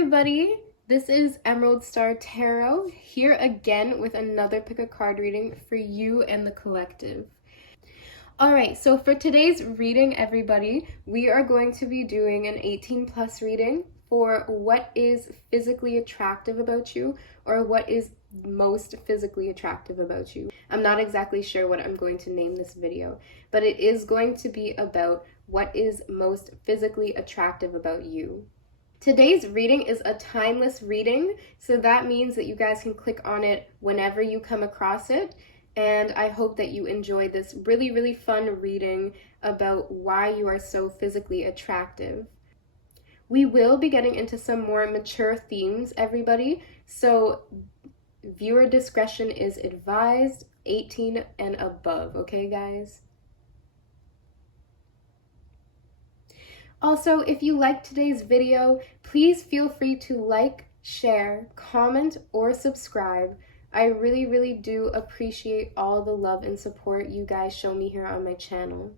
everybody, this is Emerald Star Tarot here again with another pick a card reading for you and the collective. Alright, so for today's reading, everybody, we are going to be doing an 18 plus reading for what is physically attractive about you, or what is most physically attractive about you. I'm not exactly sure what I'm going to name this video, but it is going to be about what is most physically attractive about you. Today's reading is a timeless reading, so that means that you guys can click on it whenever you come across it, and I hope that you enjoy this really, really fun reading about why you are so physically attractive. We will be getting into some more mature themes, everybody, so viewer discretion is advised, 18 and above, okay guys? Also, if you liked today's video, please feel free to like, share, comment, or subscribe. I really, really do appreciate all the love and support you guys show me here on my channel.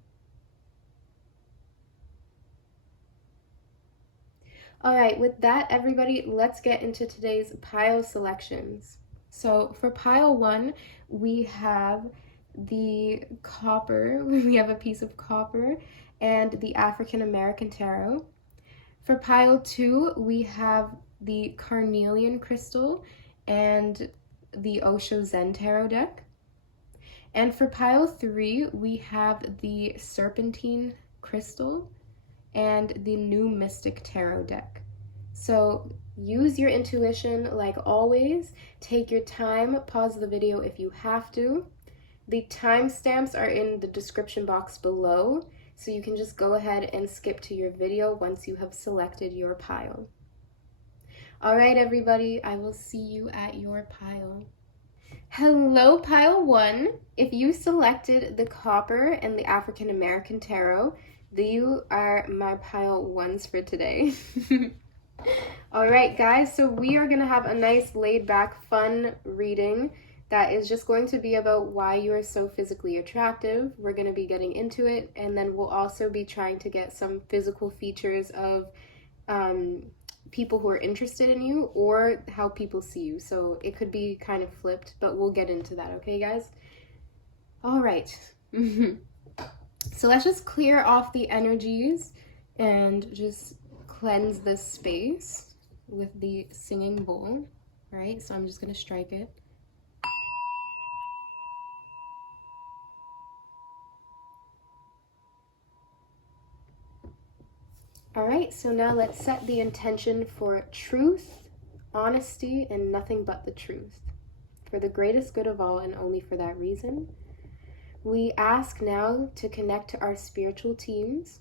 Alright, with that, everybody, let's get into today's pile selections. So for pile 1, we have the copper, we have a piece of copper, and the African American Tarot. For pile 2, we have the Carnelian crystal and the Osho Zen Tarot deck. And for pile 3, we have the Serpentine crystal and the New Mystic Tarot deck. So use your intuition like always. Take your time, pause the video if you have to. The timestamps are in the description box below, so you can just go ahead and skip to your video once you have selected your pile. Alright everybody, I will see you at your pile. Hello pile 1. If you selected the copper and the African American Tarot, you are my pile 1s for today. Alright guys, so we are going to have a nice laid back fun reading that is just going to be about why you are so physically attractive. We're going to be getting into it, and then we'll also be trying to get some physical features of people who are interested in you, or how people see you. So it could be kind of flipped, but we'll get into that, okay guys? Alright. So let's just clear off the energies and just cleanse this space with the singing bowl. Right, so I'm just going to strike it. Alright, so now let's set the intention for truth, honesty, and nothing but the truth. For the greatest good of all and only for that reason. We ask now to connect to our spiritual teams,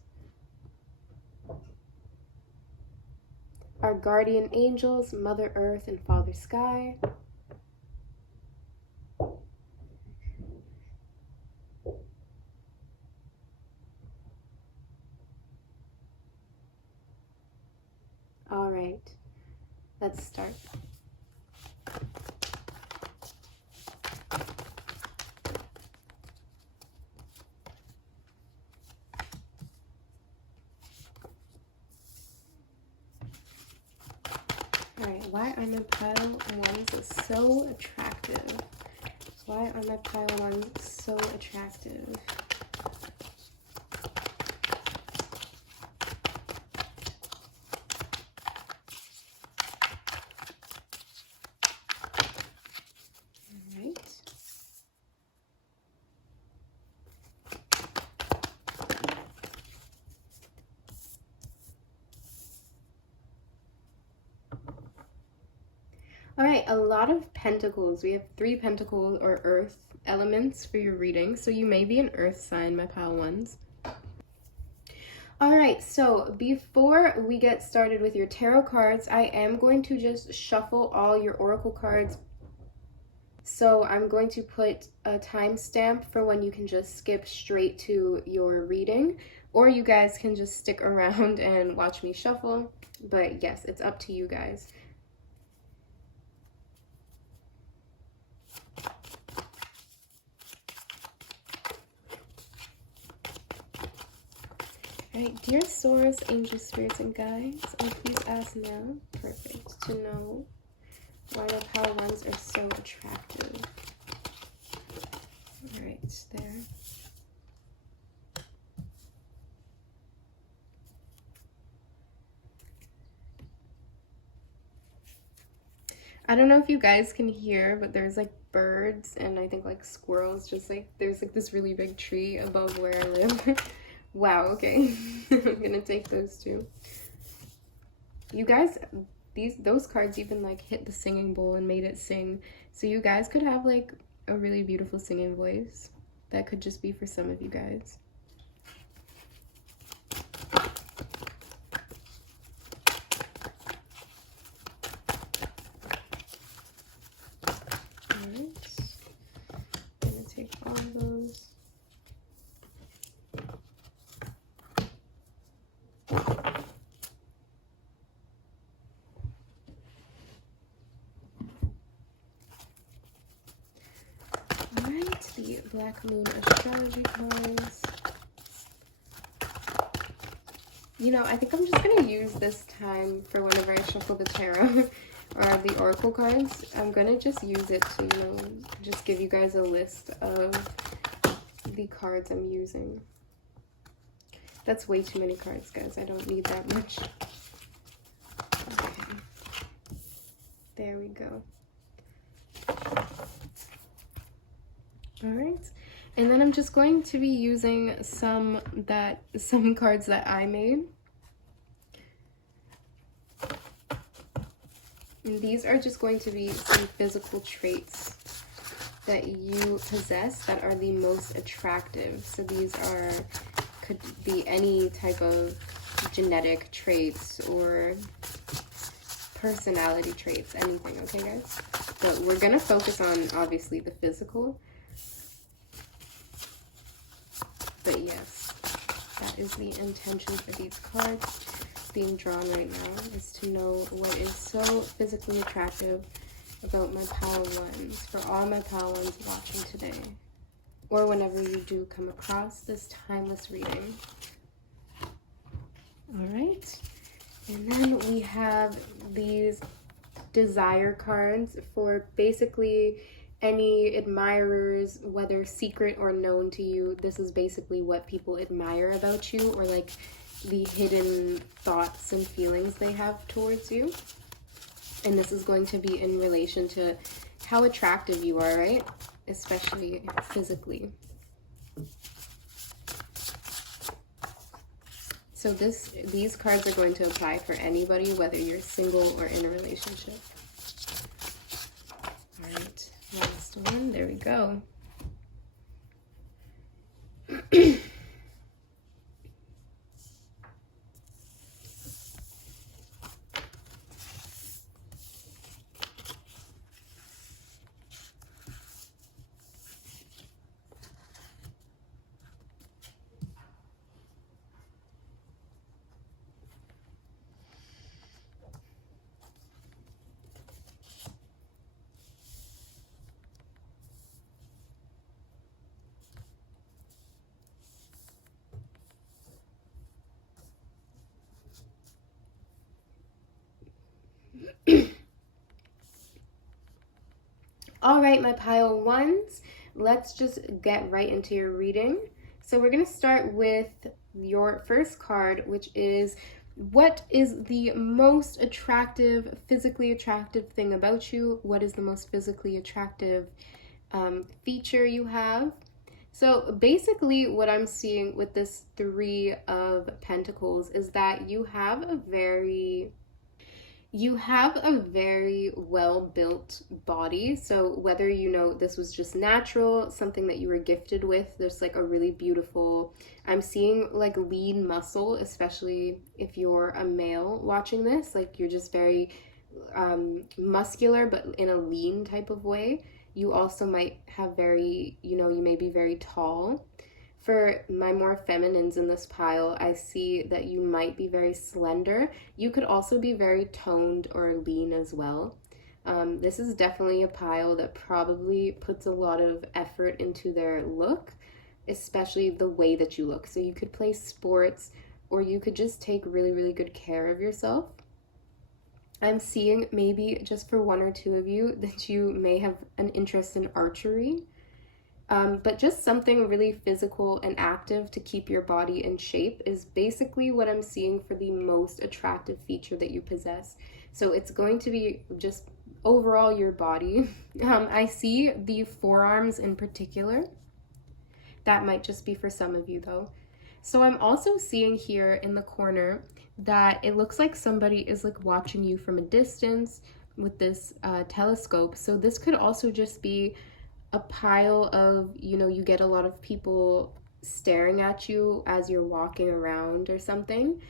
our guardian angels, Mother Earth and Father Sky. All right, let's start. All right, why are my pile 1s so attractive? Why are my pile 1s so attractive? All right, a lot of pentacles. We have 3 pentacles or earth elements for your reading. So you may be an earth sign, my pile 1s. All right, so before we get started with your tarot cards, I am going to just shuffle all your oracle cards. So I'm going to put a timestamp for when you can just skip straight to your reading, or you guys can just stick around and watch me shuffle. But yes, it's up to you guys. All right, dear source, angel spirits, and guides, and please ask now, perfect, to know why the pile ones are so attractive. All right, there. I don't know if you guys can hear, but there's like birds and I think like squirrels, just like there's like this really big tree above where I live. Wow, okay. I'm gonna take those two. You guys, those cards even like hit the singing bowl and made it sing. So you guys could have like a really beautiful singing voice. That could just be for some of you guys. The Black Moon astrology cards. You know, I think I'm just gonna use this time for whenever I shuffle the tarot or the oracle cards. I'm gonna just use it to, you know, just give you guys a list of the cards I'm using. That's way too many cards, guys. I don't need that much. Okay. There we go. All right, and then I'm just going to be using some cards that I made. And these are just going to be some physical traits that you possess that are the most attractive. So these could be any type of genetic traits or personality traits, anything, okay guys? But we're gonna focus on obviously the physical. But yes, that is the intention for these cards being drawn right now, is to know what is so physically attractive about my pile ones, for all my pile ones watching today, or whenever you do come across this timeless reading. All right, and then we have these desire cards for basically any admirers, whether secret or known to you. This is basically what people admire about you, or like the hidden thoughts and feelings they have towards you. And this is going to be in relation to how attractive you are, right? Especially physically. So these cards are going to apply for anybody, whether you're single or in a relationship. All right. Last one, there we go. All right, my pile ones, let's just get right into your reading. So we're going to start with your first card, which is, what is the most attractive, physically attractive thing about you? What is the most physically attractive feature you have? So basically what I'm seeing with this Three of Pentacles is that you have a very well-built body. So whether you know this was just natural, something that you were gifted with, there's like a really beautiful, I'm seeing like lean muscle, especially if you're a male watching this, like you're just very muscular, but in a lean type of way. You also might have very, you know, you may be very tall. For my more feminines in this pile, I see that you might be very slender. You could also be very toned or lean as well. This is definitely a pile that probably puts a lot of effort into their look, especially the way that you look. So you could play sports, or you could just take really, really good care of yourself. I'm seeing maybe just for one or two of you that you may have an interest in archery, but just something really physical and active to keep your body in shape is basically what I'm seeing for the most attractive feature that you possess. So it's going to be just overall your body. I see the forearms in particular. That might just be for some of you though. So I'm also seeing here in the corner that it looks like somebody is like watching you from a distance with this telescope. So this could also just be a pile of, you know, you get a lot of people staring at you as you're walking around or something.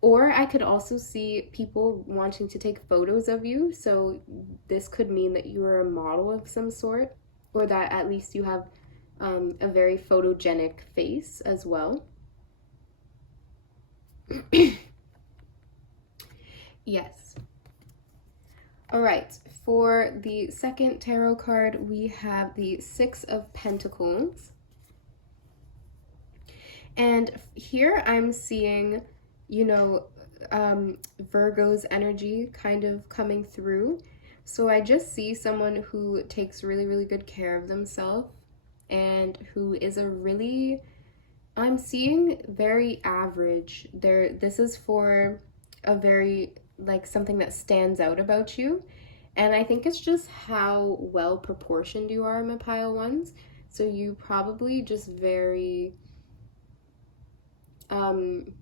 Or I could also see people wanting to take photos of you. So this could mean that you are a model of some sort, or that at least you have a very photogenic face as well. Yes. All right, for the second tarot card, we have the Six of Pentacles. And here I'm seeing, you know, Virgo's energy kind of coming through. So I just see someone who takes really, really good care of themselves and who is a really, I'm seeing very average. This is for a very, like, something that stands out about you. And I think it's just how well proportioned you are, my pile ones. So you probably just very, I'm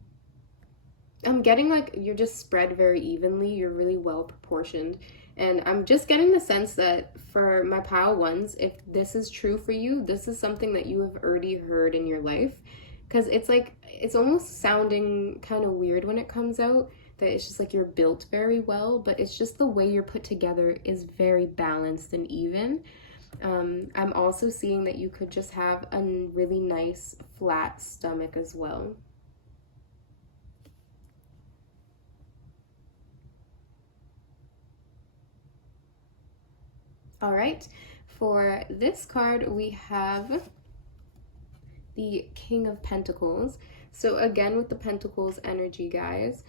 getting like you're just spread very evenly. You're really well proportioned. And I'm just getting the sense that for my pile ones, if this is true for you, this is something that you have already heard in your life. Because it's like, it's almost sounding kind of weird when it comes out, that it's just like you're built very well, but it's just the way you're put together is very balanced and even. I'm also seeing that you could just have a really nice flat stomach as well. All right, for this card, we have the King of Pentacles. So again, with the Pentacles energy, guys.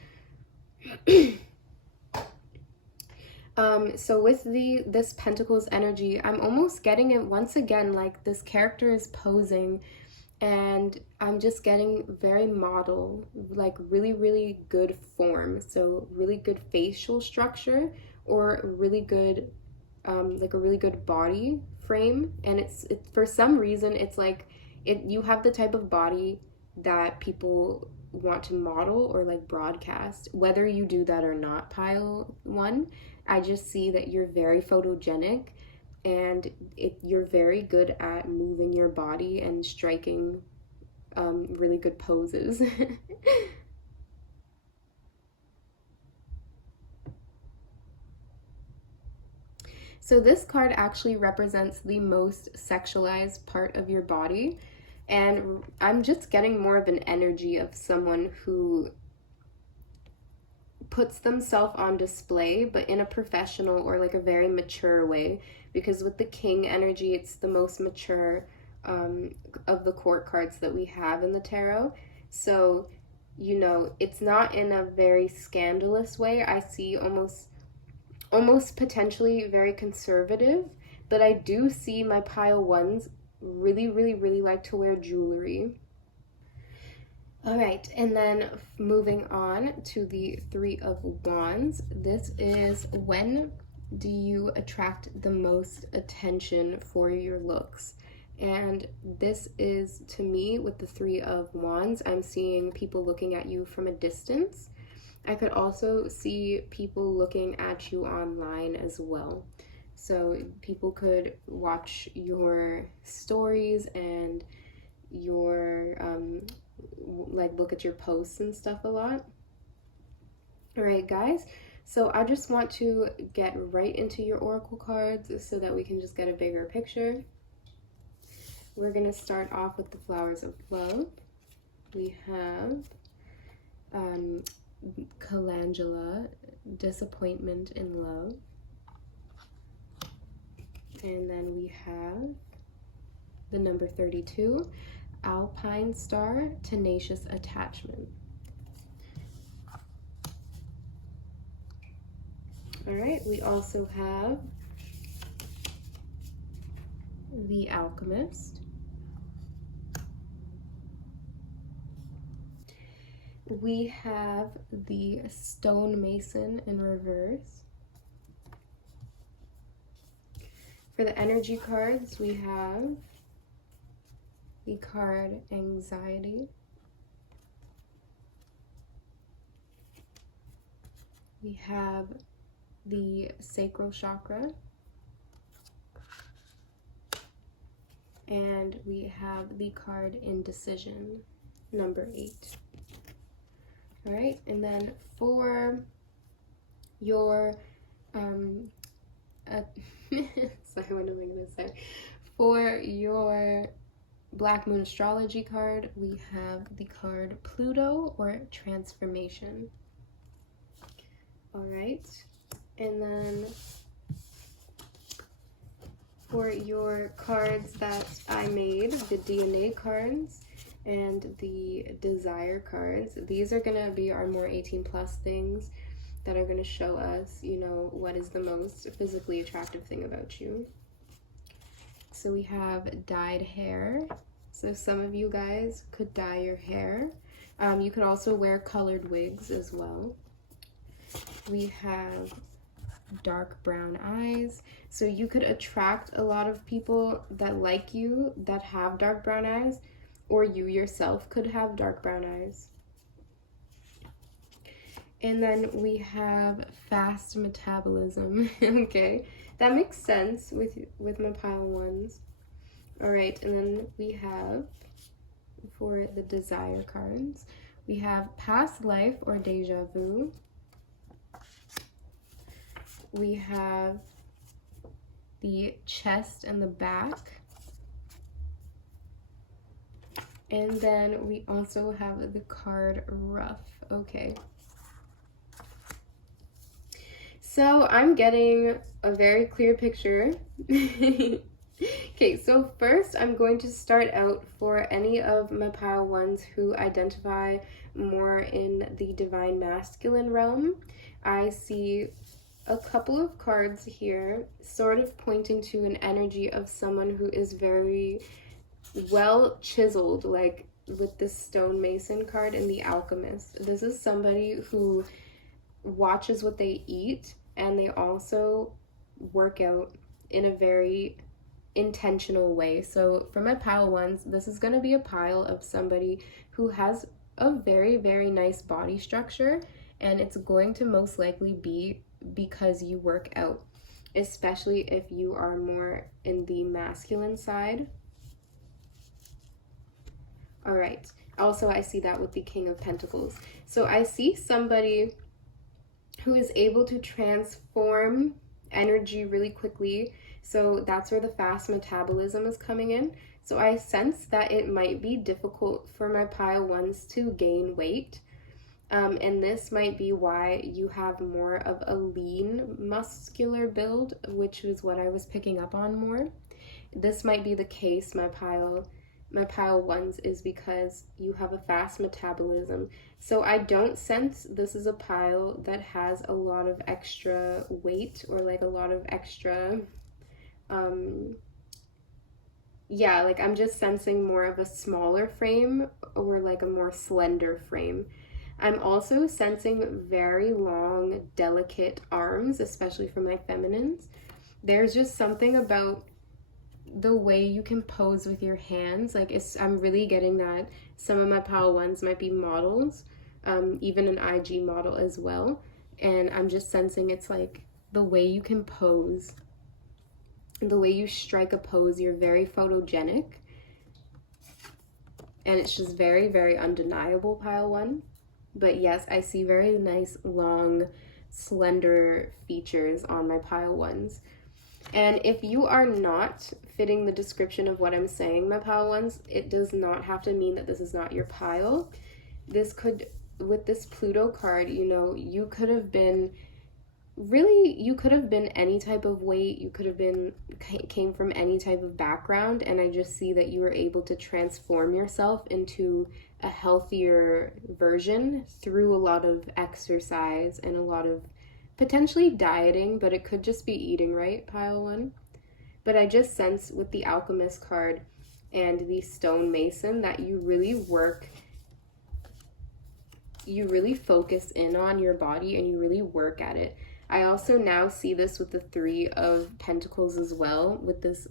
So with this Pentacles energy, I'm almost getting it once again, like this character is posing and I'm just getting very model, like really, really good form. So really good facial structure or really good, like a really good body frame. And it's for some reason, it's like you have the type of body that people want to model or like broadcast, whether you do that or not, pile one. I just see that you're very photogenic and you're very good at moving your body and striking really good poses. So this card actually represents the most sexualized part of your body. And I'm just getting more of an energy of someone who puts themselves on display, but in a professional or like a very mature way. Because with the King energy, it's the most mature of the court cards that we have in the tarot. So, you know, it's not in a very scandalous way. I see almost potentially very conservative, but I do see my pile ones really, really, really like to wear jewelry. All right, and then moving on to the Three of Wands. This is, when do you attract the most attention for your looks? And this is, to me, with the Three of Wands, I'm seeing people looking at you from a distance. I could also see people looking at you online as well. So people could watch your stories and your like look at your posts and stuff a lot. All right, guys, so I just want to get right into your oracle cards so that we can just get a bigger picture. We're gonna start off with the Flowers of Love. We have Calendula, Disappointment in Love. And then we have the number 32, Alpine Star, Tenacious Attachment. All right, we also have the Alchemist. We have the Stonemason in reverse. For the energy cards, we have the card Anxiety. We have the Sacral Chakra. And we have the card Indecision, number 8. All right, and then for your, sorry, what am I going to say? For your Black Moon Astrology card, we have the card Pluto or Transformation. All right, and then for your cards that I made, the DNA cards and the Desire cards, these are going to be our more 18 plus things that are going to show us, you know, what is the most physically attractive thing about you. So we have dyed hair. So some of you guys could dye your hair. You could also wear colored wigs as well. We have dark brown eyes. So you could attract a lot of people that like you that have dark brown eyes, or you yourself could have dark brown eyes. And then we have fast metabolism. Okay, that makes sense with my pile ones. All right, and then we have, for the Desire cards, we have past life or deja vu. We have the chest and the back. And then we also have the card rough. Okay. So I'm getting a very clear picture. Okay, so first I'm going to start out for any of my pile ones who identify more in the divine masculine realm. I see a couple of cards here sort of pointing to an energy of someone who is very well chiseled, like with the Stonemason card and the Alchemist. This is somebody who watches what they eat, and they also work out in a very intentional way. So for my pile ones, this is going to be a pile of somebody who has a very, very nice body structure, and it's going to most likely be because you work out, especially if you are more in the masculine side. All right. Also, I see that with the King of Pentacles. So I see somebody who is able to transform energy really quickly. So that's where the fast metabolism is coming in. So I sense that it might be difficult for my pile ones to gain weight. And this might be why you have more of a lean muscular build, which is what I was picking up on more. This might be the case, my pile ones, is because you have a fast metabolism. So I don't sense this is a pile that has a lot of extra weight or like a lot of extra, yeah, like I'm just sensing more of a smaller frame or like a more slender frame. I'm also sensing very long, delicate arms, especially for my feminines. There's just something about the way you can pose with your hands. Like I'm really getting that some of my pile ones might be models, even an IG model as well. And I'm just sensing it's like the way you can pose, the way you strike a pose, you're very photogenic. And it's just very, very undeniable, pile one. But yes, I see very nice, long, slender features on my pile ones. And if you are not fitting the description of what I'm saying, my pile ones, it does not have to mean that this is not your pile. This could, with this Pluto card, you know, you could have been any type of weight. You could have came from any type of background. And I just see that you were able to transform yourself into a healthier version through a lot of exercise and a lot of potentially dieting, but it could just be eating right, pile one. But I just sense with the alchemist card and the stonemason that you really focus in on your body and you really work at it. I also now see this with the 3 of Pentacles as well, with this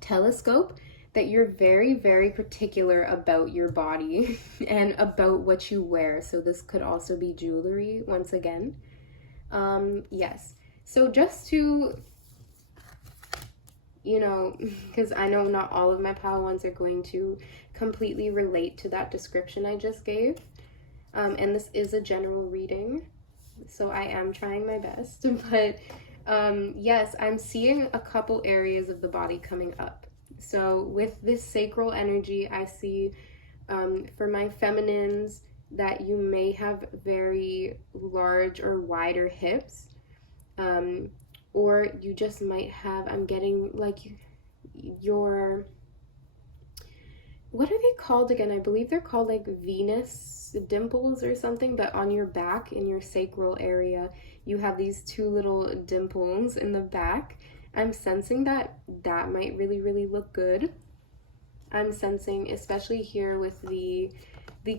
telescope, that you're very, very particular about your body and about what you wear. So this could also be jewelry once again. Yes. So just to, you know, because I know not all of my pile ones are going to completely relate to that description I just gave. And this is a general reading, so I am trying my best. But yes, I'm seeing a couple areas of the body coming up. So with this sacral energy, I see for my feminines that you may have very large or wider hips, or you just might have, I'm getting like your, what are they called again? I believe they're called like Venus dimples or something, but on your back in your sacral area, you have these 2 little dimples in the back. I'm sensing that that might really, really look good. I'm sensing, especially here with the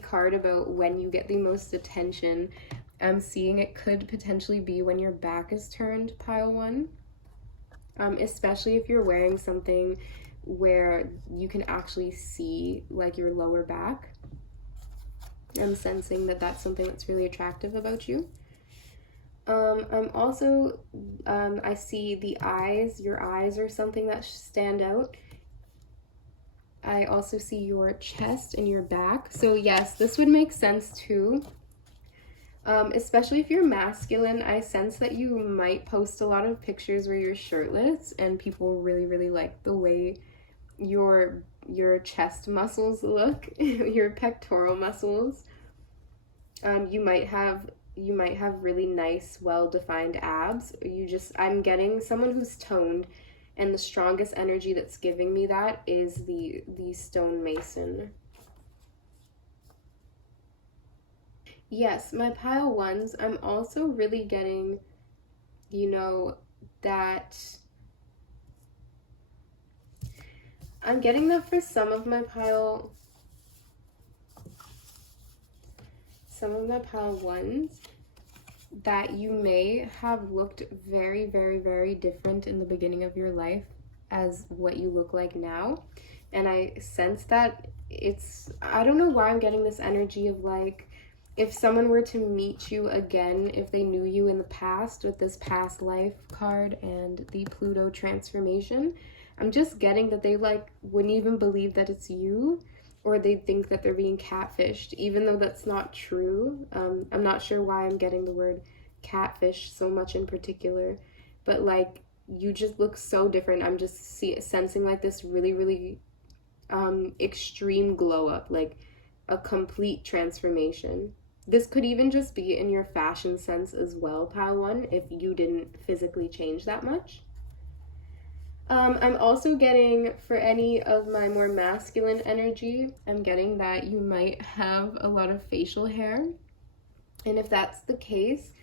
card about when you get the most attention, I'm seeing it could potentially be when your back is turned, pile one. Especially if you're wearing something where you can actually see like your lower back. I'm sensing that that's something that's really attractive about you. I'm also, I see the eyes, your eyes are something that stand out. I also see your chest and your back. So yes, this would make sense too. Especially if you're masculine, I sense that you might post a lot of pictures where you're shirtless and people really, really like the way your chest muscles look, your pectoral muscles. You might have really nice, well-defined abs. I'm getting someone who's toned, and the strongest energy that's giving me that is the stonemason. Yes, my pile ones, I'm also really getting, you know, that I'm getting that for some of my pile ones, that you may have looked very, very, very different in the beginning of your life as what you look like now. And I sense that I don't know why I'm getting this energy of like, if someone were to meet you again, if they knew you in the past with this past life card and the Pluto transformation, I'm just getting that they like wouldn't even believe that it's you, or they think that they're being catfished, even though that's not true. I'm not sure why I'm getting the word catfish so much in particular, but like you just look so different. I'm just sensing like this really, really extreme glow up, like a complete transformation. This could even just be in your fashion sense as well, pile one, if you didn't physically change that much. I'm also getting, for any of my more masculine energy, I'm getting that you might have a lot of facial hair. And if that's the case,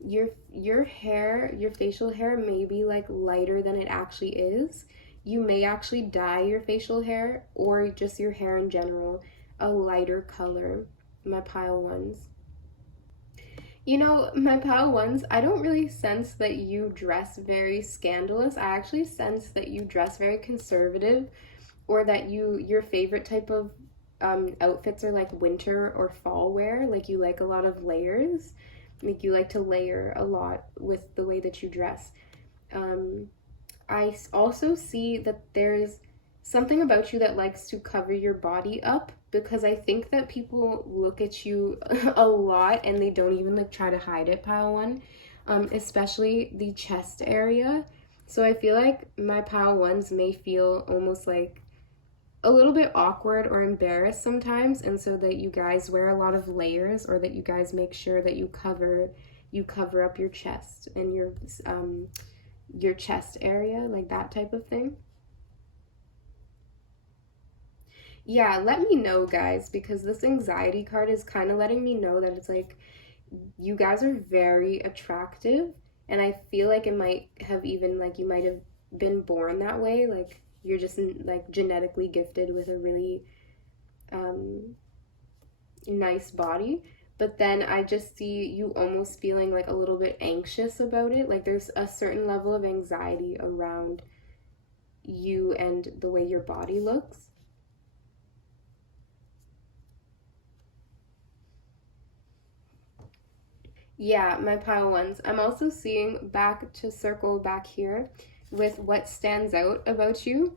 your hair, your facial hair may be like lighter than it actually is. You may actually dye your facial hair, or just your hair in general, a lighter color, my pile ones. You know, my pile ones, I don't really sense that you dress very scandalous. I actually sense that you dress very conservative, or that your favorite type of outfits are like winter or fall wear. Like you like a lot of layers. Like you like to layer a lot with the way that you dress. I also see that there's something about you that likes to cover your body up, because I think that people look at you a lot and they don't even like try to hide it, pile one, especially the chest area. So I feel like my pile ones may feel almost like a little bit awkward or embarrassed sometimes, and so that you guys wear a lot of layers, or that you guys make sure that you cover up your chest and your chest area, like that type of thing. Yeah, let me know, guys, because this anxiety card is kind of letting me know that it's like you guys are very attractive, and I feel like it might have even, like, you might have been born that way, like you're just like genetically gifted with a really nice body. But then I just see you almost feeling like a little bit anxious about it. Like there's a certain level of anxiety around you and the way your body looks. Yeah, my pile ones. I'm also seeing, back to circle back here with what stands out about you.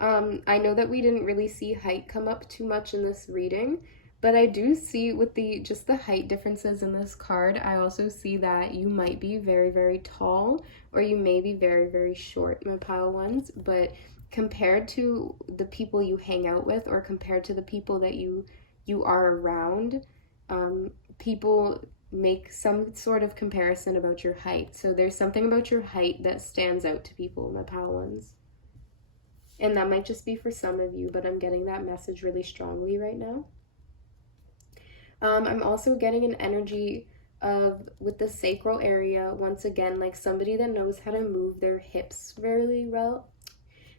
I know that we didn't really see height come up too much in this reading, but I do see with the just the height differences in this card, I also see that you might be very, very tall, or you may be very, very short, my pile ones. But compared to the people you hang out with, or compared to the people that you are around, people make some sort of comparison about your height. So there's something about your height that stands out to people, my pile ones. And that might just be for some of you, but I'm getting that message really strongly right now. I'm also getting an energy of, with the sacral area, once again, like somebody that knows how to move their hips very well.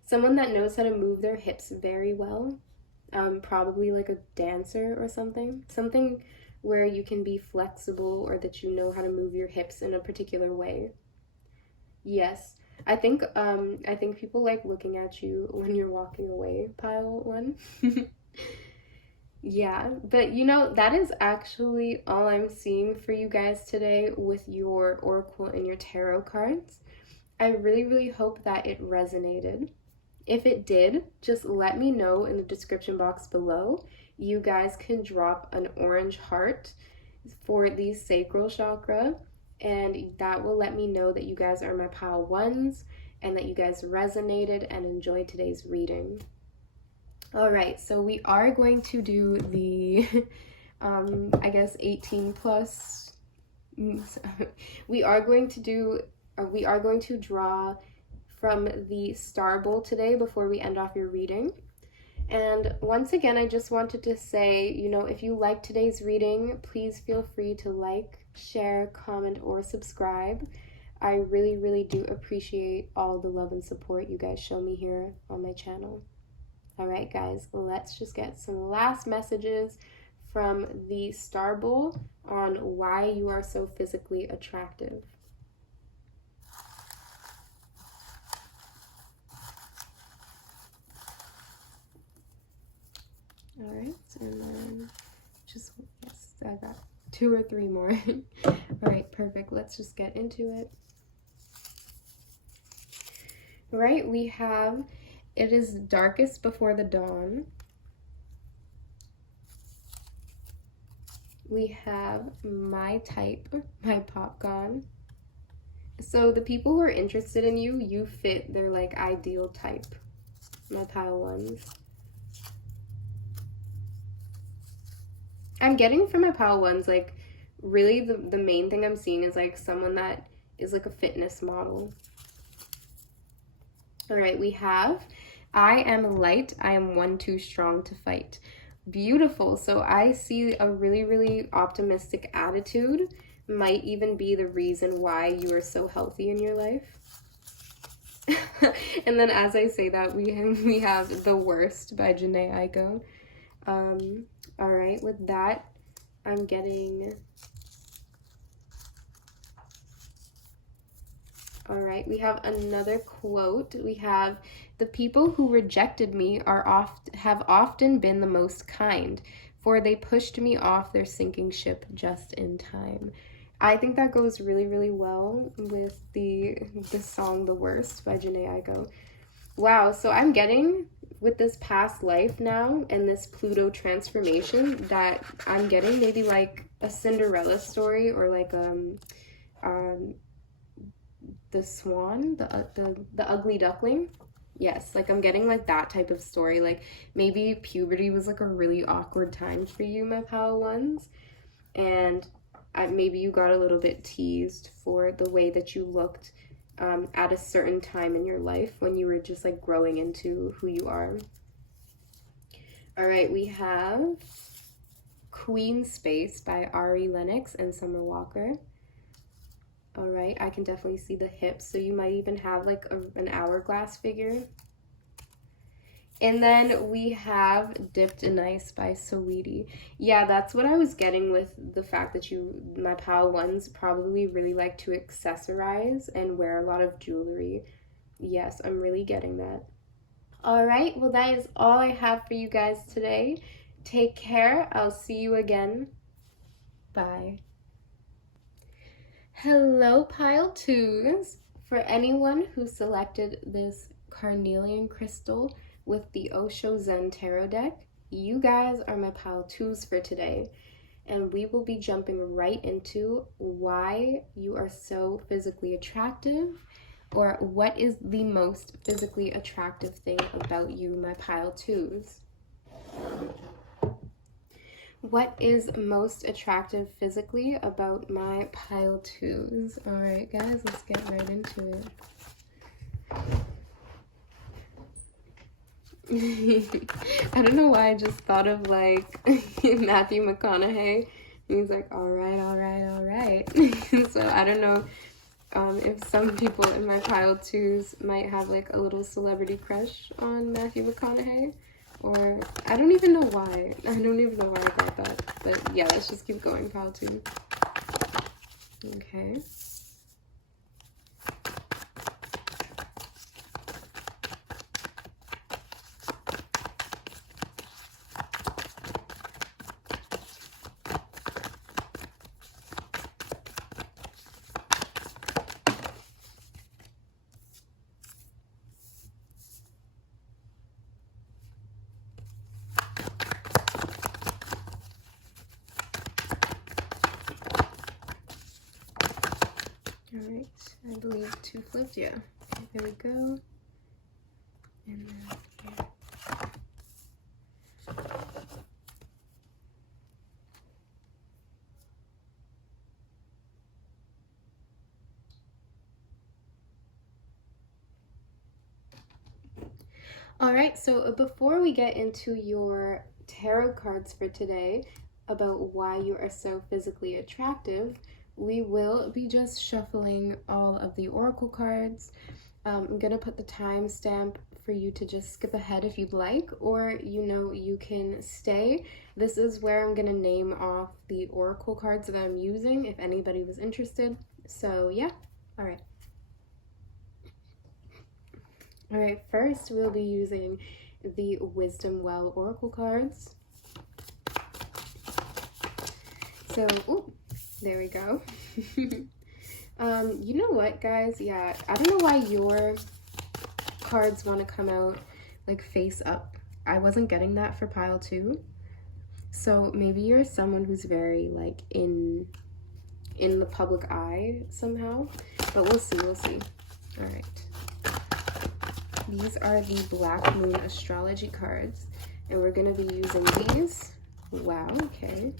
Someone that knows how to move their hips very well. Probably like a dancer or something. Something where you can be flexible, or that you know how to move your hips in a particular way. Yes. I think people like looking at you when you're walking away, pile one. Yeah, but you know, that is actually all I'm seeing for you guys today with your oracle and your tarot cards. I really, really hope that it resonated. If it did, just let me know in the description box below. You guys can drop an orange heart for the sacral chakra, and that will let me know that you guys are my pile ones and that you guys resonated and enjoyed today's reading. All right, so we are going to do the, I guess 18 plus. We are going to draw from the Star Bowl today before we end off your reading. And once again, I just wanted to say, you know, if you liked today's reading, please feel free to like, share, comment, or subscribe. I really, really do appreciate all the love and support you guys show me here on my channel. All right, guys, let's just get some last messages from the Star Bowl on why you are so physically attractive. All right, and then just, yes, I got 2 or 3 more. All right, perfect. Let's just get into it. All right, we have, it is darkest before the dawn. We have my type, my popcorn. So the people who are interested in you, you fit their like ideal type, my pile ones. I'm getting from my pile ones, like, really the main thing I'm seeing is like someone that is like a fitness model. All right, we have, I am light, I am one too strong to fight. Beautiful. So I see a really, really optimistic attitude might even be the reason why you are so healthy in your life. And then as I say that, we have The Worst by Jhené Aiko. All right, with that, I'm getting, all right, we have another quote. We have, the people who rejected me have often been the most kind, for they pushed me off their sinking ship just in time. I think that goes really, really well with the song The Worst by Jhené Aiko. Wow, so I'm getting, with this past life now and this Pluto transformation, that I'm getting maybe like a Cinderella story, or like the swan, the ugly duckling. Yes, like I'm getting like that type of story. Like maybe puberty was like a really awkward time for you, my pal ones, and maybe you got a little bit teased for the way that you looked at a certain time in your life when you were just like growing into who you are. All right, we have Queen Space by Ari Lennox and Summer Walker. All right, I can definitely see the hips, so you might even have like an hourglass figure. And then we have Dipped in Ice by Saweetie. Yeah, that's what I was getting with the fact that my pile ones probably really like to accessorize and wear a lot of jewelry. Yes, I'm really getting that. All right, well, that is all I have for you guys today. Take care. I'll see you again. Bye. Hello, pile twos. For anyone who selected this Carnelian crystal with the Osho Zen Tarot deck, you guys are my pile twos for today. And we will be jumping right into why you are so physically attractive, or what is the most physically attractive thing about you, my pile twos. What is most attractive physically about my pile twos? All right, guys, let's get right into it. I don't know why I just thought of like Matthew McConaughey. He's like, all right, all right, all right. So I don't know if some people in my pile twos might have like a little celebrity crush on Matthew McConaughey. Or, I don't even know why. I don't even know why I got that. But yeah, let's just keep going, pile two. Okay. All right, I believe two flipped, yeah. Okay, there we go. And then here. All right, so before we get into your tarot cards for today about why you are so physically attractive, we will be just shuffling all of the oracle cards. I'm gonna put the timestamp for you to just skip ahead if you'd like, or you can stay. This is where I'm gonna name off the oracle cards that I'm using if anybody was interested. So yeah, all right. All right, first we'll be using the Wisdom Well oracle cards. So, ooh, there we go. You know what, guys? Yeah, I don't know why your cards want to come out like face up. I wasn't getting that for pile two. So maybe you're someone who's very like in the public eye somehow, but we'll see. All right. These are the Black Moon astrology cards, and we're going to be using these. Wow, okay.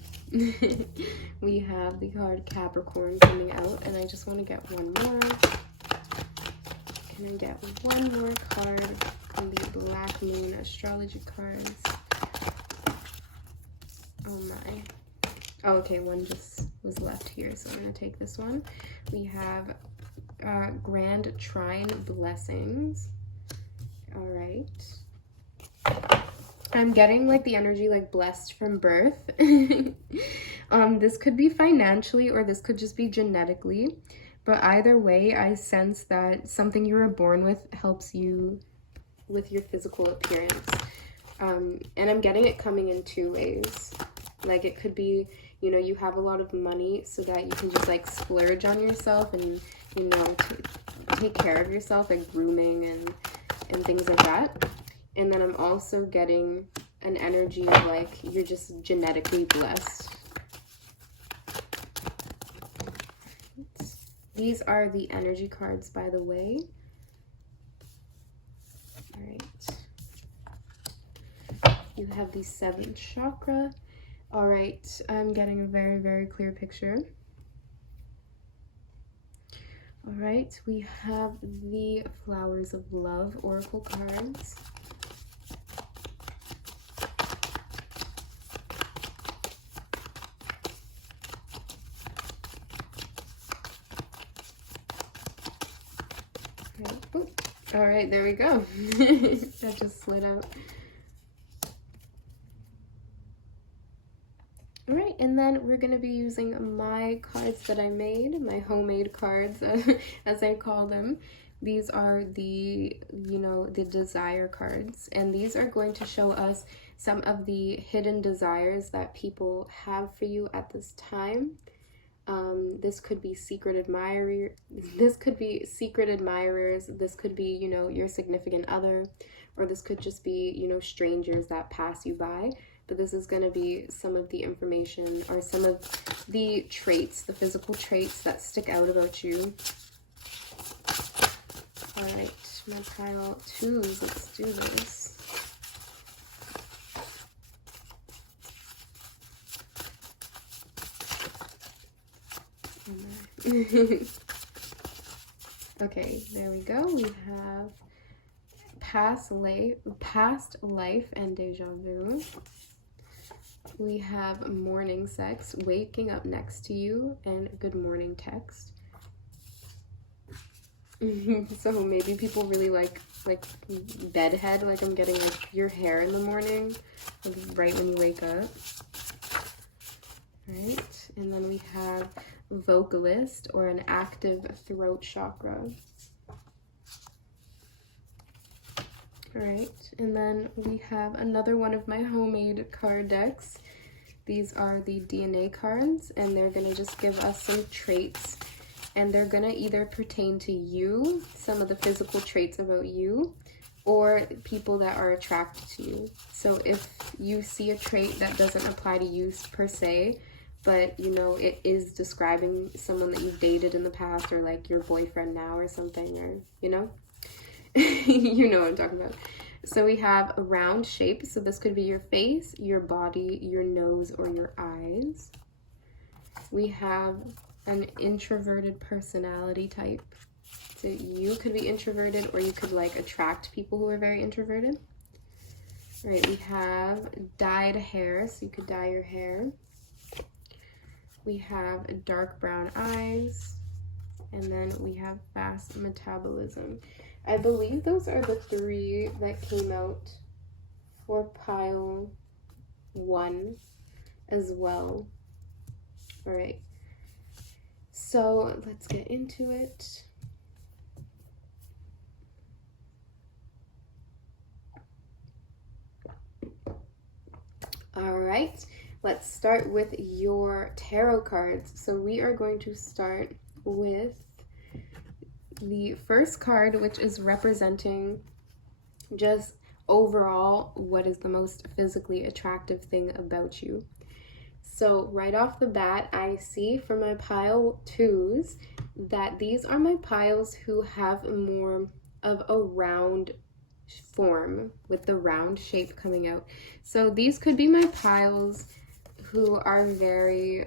We have the card Capricorn coming out, and I just want to get one more. Can I get one more card from the Black Moon astrology cards? Oh my. Oh, okay, one just was left here, so I'm going to take this one. We have Grand Trine Blessings. All right. I'm getting like the energy like blessed from birth. This could be financially or this could just be genetically, but either way I sense that something you were born with helps you with your physical appearance. And I'm getting it coming in two ways. Like it could be, you have a lot of money so that you can just like splurge on yourself and, take care of yourself, like grooming and things like that. And then I'm also getting an energy like you're just genetically blessed. These are the energy cards, by the way. All right. You have the 7th chakra. All right, I'm getting a very, very clear picture. All right, we have the Flowers of Love oracle cards. All right, there we go. That just slid out. All right, and then we're going to be using my cards that I made, my homemade cards, as I call them. These are the, the desire cards, and these are going to show us some of the hidden desires that people have for you at this time. This could be secret admirer. This could be secret admirers. This could be, your significant other, or this could just be, strangers that pass you by. But this is going to be some of the information or some of the traits, the physical traits that stick out about you. All right, my pile 2s, let's do this. Okay, there we go. We have past life and deja vu. We have morning sex, waking up next to you, and good morning text. So maybe people really like bedhead, like I'm getting like your hair in the morning, like right when you wake up. Right, and then we have vocalist or an active throat chakra. All right, and then we have another one of my homemade card decks. These are the DNA cards, and they're gonna just give us some traits, and they're gonna either pertain to you, some of the physical traits about you, or people that are attracted to you. So if you see a trait that doesn't apply to you per se, but it is describing someone that you've dated in the past, or like your boyfriend now or something, or you know what I'm talking about. So we have a round shape, so this could be your face, your body, your nose, or your eyes. We have an introverted personality type, so you could be introverted, or you could like attract people who are very introverted. All right, we have dyed hair, so you could dye your hair. We have dark brown eyes, and then we have fast metabolism. I believe those are the 3 that came out for pile 1 as well. All right, so let's get into it. All right, let's start with your tarot cards. So we are going to start with the first card, which is representing just overall what is the most physically attractive thing about you. So right off the bat, I see for my pile 2s that these are my piles who have more of a round form with the round shape coming out. So these could be my piles who are very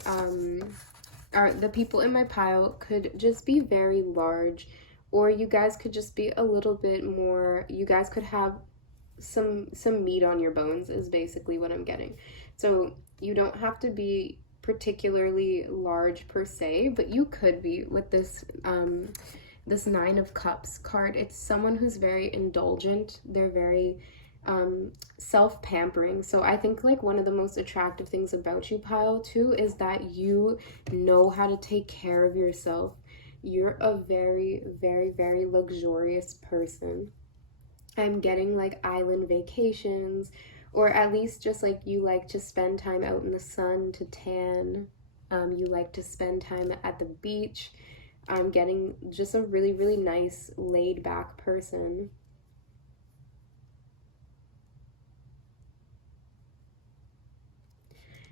the people in my pile could just be very large, or you guys could just be a little bit more, you guys could have some meat on your bones is basically what I'm getting. So you don't have to be particularly large per se, but you could be with this this 9 of Cups card. It's someone who's very indulgent. They're very self-pampering. So I think like one of the most attractive things about you, pile 2, is that you know how to take care of yourself. You're a very, very, very luxurious person. I'm getting like island vacations, or at least just like you like to spend time out in the sun to tan. You like to spend time at the beach. I'm getting just a really, really nice laid back person.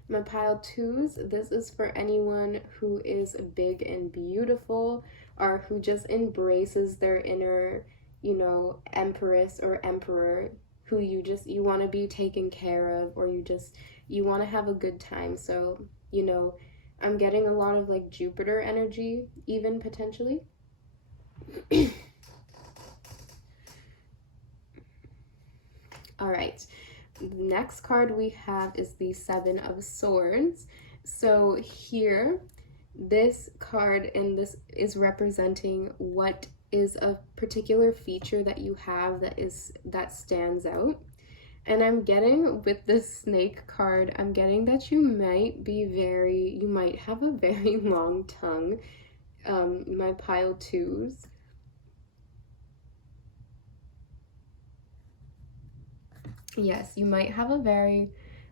My pile 2s, this is for anyone who is big and beautiful, or who just embraces their inner, empress or emperor, who you want to be taken care of, or you want to have a good time. So, I'm getting a lot of like Jupiter energy, even potentially. All right. Next card we have is the 7 of Swords. So here, this card and this is representing what is a particular feature that you have that stands out. And I'm getting, with this snake card, I'm getting that you might have a very long tongue, my pile twos. Yes, you might have a very,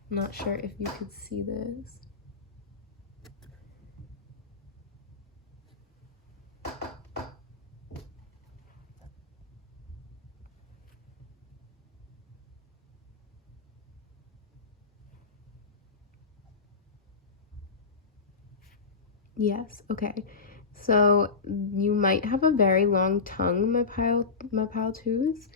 I'm not sure if you could see this. Yes, okay. So you might have a very long tongue, my pile twos.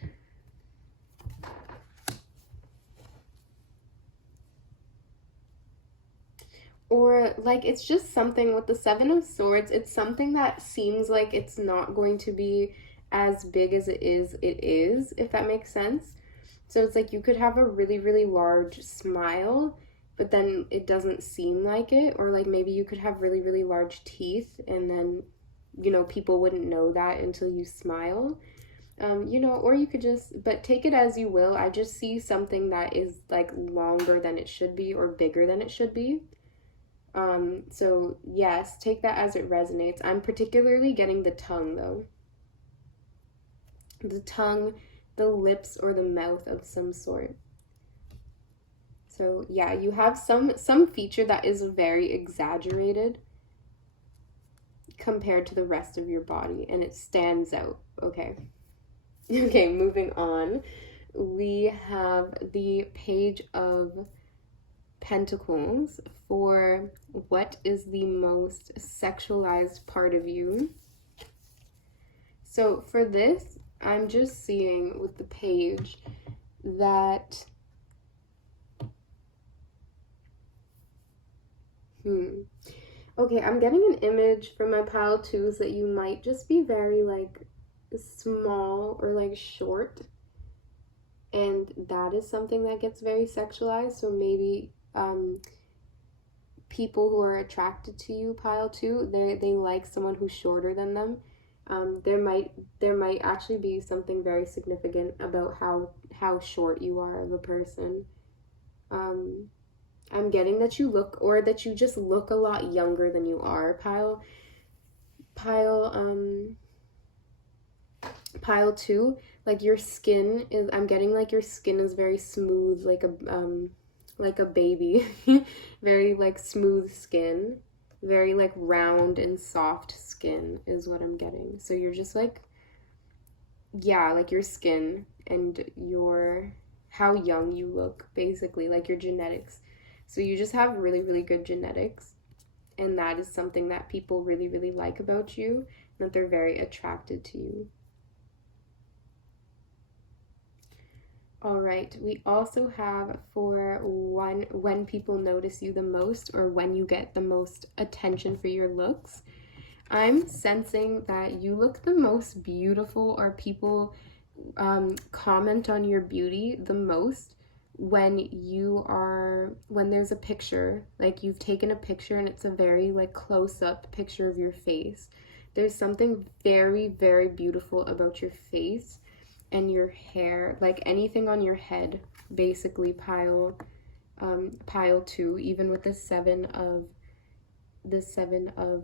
Or like it's just something with the Seven of Swords, it's something that seems like it's not going to be as big as it is, if that makes sense. So it's like you could have a really, really large smile, but then it doesn't seem like it. Or like maybe you could have really, really large teeth and then, you know, people wouldn't know that until you smile. You know, or you could just, but take it as you will. I just see something that is like longer than it should be or bigger than it should be. So yes, take that as it resonates. I'm particularly getting the tongue though. The tongue, the lips, or the mouth of some sort. So yeah, you have some feature that is very exaggerated compared to the rest of your body, and it stands out. Okay. Okay, moving on. We have the Page of Pentacles for what is the most sexualized part of you. So for this, I'm just seeing with the page that okay, I'm getting an image from my pile twos that you might just be very like small or like short, and that is something that gets very sexualized. So maybe people who are attracted to you, pile two, they like someone who's shorter than them. There might actually be something very significant about how short you are of a person. I'm getting that you look, or that you just look a lot younger than you are, pile two. Like your skin is, I'm getting like your skin is very smooth, like a baby. Very like smooth skin, very like round and soft skin is what I'm getting. So you're just like, yeah, like your skin and how young you look, basically, like your genetics. So you just have really, really good genetics, and that is something that people really, really like about you, and that they're very attracted to you. All right, we also have for when people notice you the most, or when you get the most attention for your looks. I'm sensing that you look the most beautiful, or people comment on your beauty the most when there's a picture, like you've taken a picture and it's a very like close-up picture of your face. There's something very, very beautiful about your face and your hair, like anything on your head, basically, pile two, even with the seven of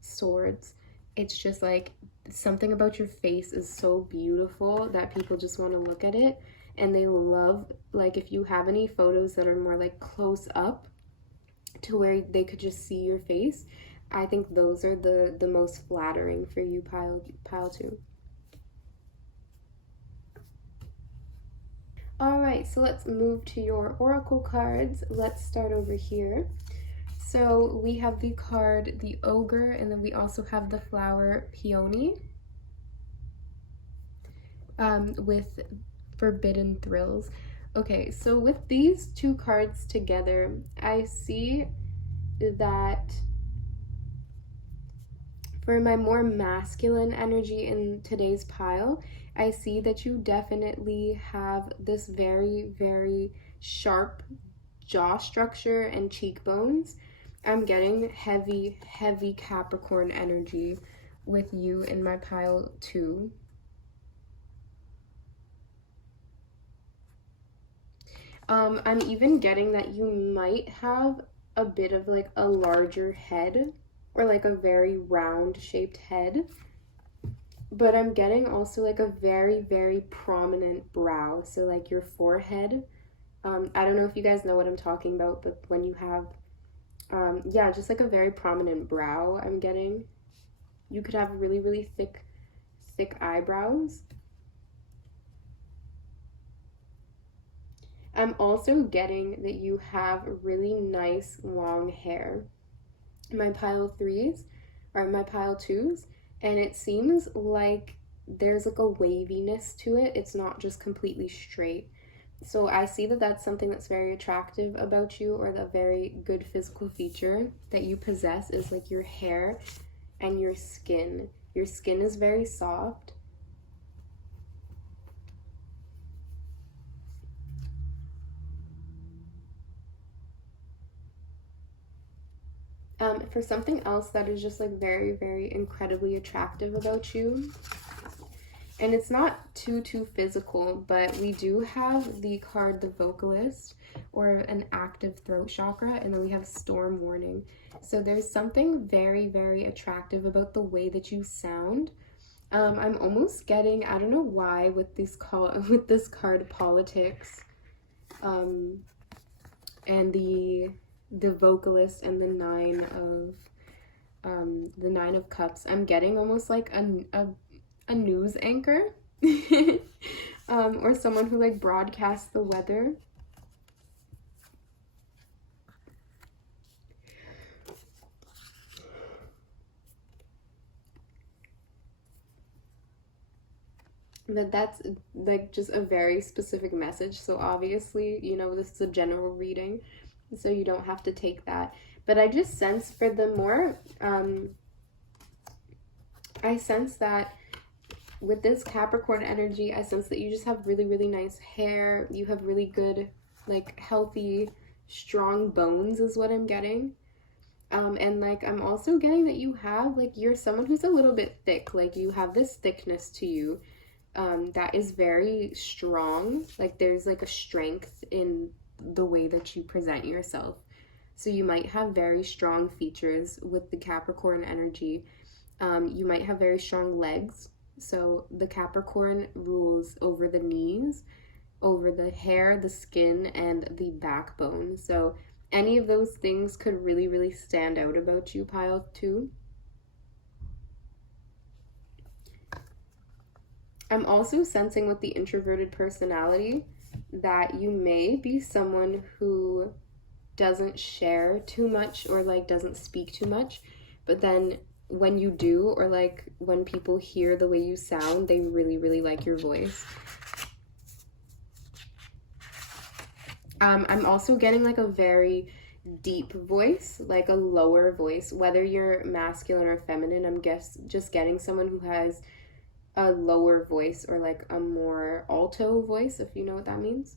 swords. It's just like something about your face is so beautiful that people just want to look at it, and they love, like, if you have any photos that are more like close up to where they could just see your face, I think those are the most flattering for you, pile two. All right, so let's move to your oracle cards. Let's start over here. So we have the card, the Ogre, and then we also have the flower Peony with Forbidden Thrills. Okay, so with these two cards together, I see that for my more masculine energy in today's pile, I see that you definitely have this very, very sharp jaw structure and cheekbones. I'm getting heavy, heavy Capricorn energy with you in my pile 2. I'm even getting that you might have a bit of like a larger head or like a very round shaped head. But I'm getting also like a very, very prominent brow. So like your forehead. I don't know if you guys know what I'm talking about, but when you have, yeah, just like a very prominent brow I'm getting. You could have really, really thick eyebrows. I'm also getting that you have really nice long hair. My pile 3s or my pile 2s, and it seems like there's like a waviness to it. It's not just completely straight. So I see that that's something that's very attractive about you, or the very good physical feature that you possess is like your hair and your skin. Your skin is very soft. For something else that is just like very, very incredibly attractive about you, and it's not too physical, but we do have the card the vocalist, or an active throat chakra, and then we have storm warning. So there's something very, very attractive about the way that you sound. I'm almost getting, I don't know why, with this card politics, and the vocalist and the nine of cups. I'm getting almost like a news anchor, or someone who like broadcasts the weather. But that's like just a very specific message. So obviously, you know, this is a general reading, so you don't have to take that. But I just sense for the more, I sense that with this Capricorn energy, I sense that you just have really, really nice hair. You have really good, like, healthy, strong bones is what I'm getting. And like, I'm also getting that you have, like, you're someone who's a little bit thick. Like, you have this thickness to you, that is very strong. Like, there's like a strength in the way that you present yourself. So you might have very strong features with the Capricorn energy. You might have very strong legs. So the Capricorn rules over the knees, over the hair, the skin, and the backbone. So any of those things could really, really stand out about you, pile 2. I'm also sensing with the introverted personality that you may be someone who doesn't share too much, or like doesn't speak too much, but then when you do, or like when people hear the way you sound, they really, really like your voice. I'm also getting like a very deep voice, like a lower voice, whether you're masculine or feminine. I'm just getting someone who has a lower voice, or like a more alto voice, if you know what that means.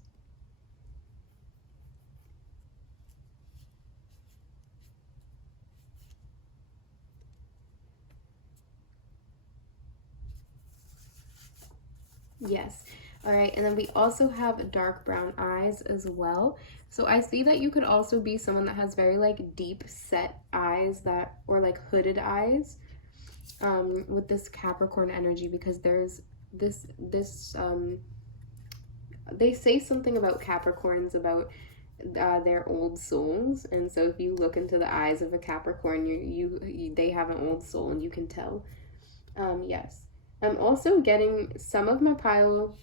Yes. All right, and then we also have dark brown eyes as well. So I see that you could also be someone that has very like deep set eyes, that, or like hooded eyes, with this Capricorn energy, because there's this they say something about Capricorns, about their old souls, and so if you look into the eyes of a Capricorn, they have an old soul, and you can tell. Yes. I'm also getting some of my pile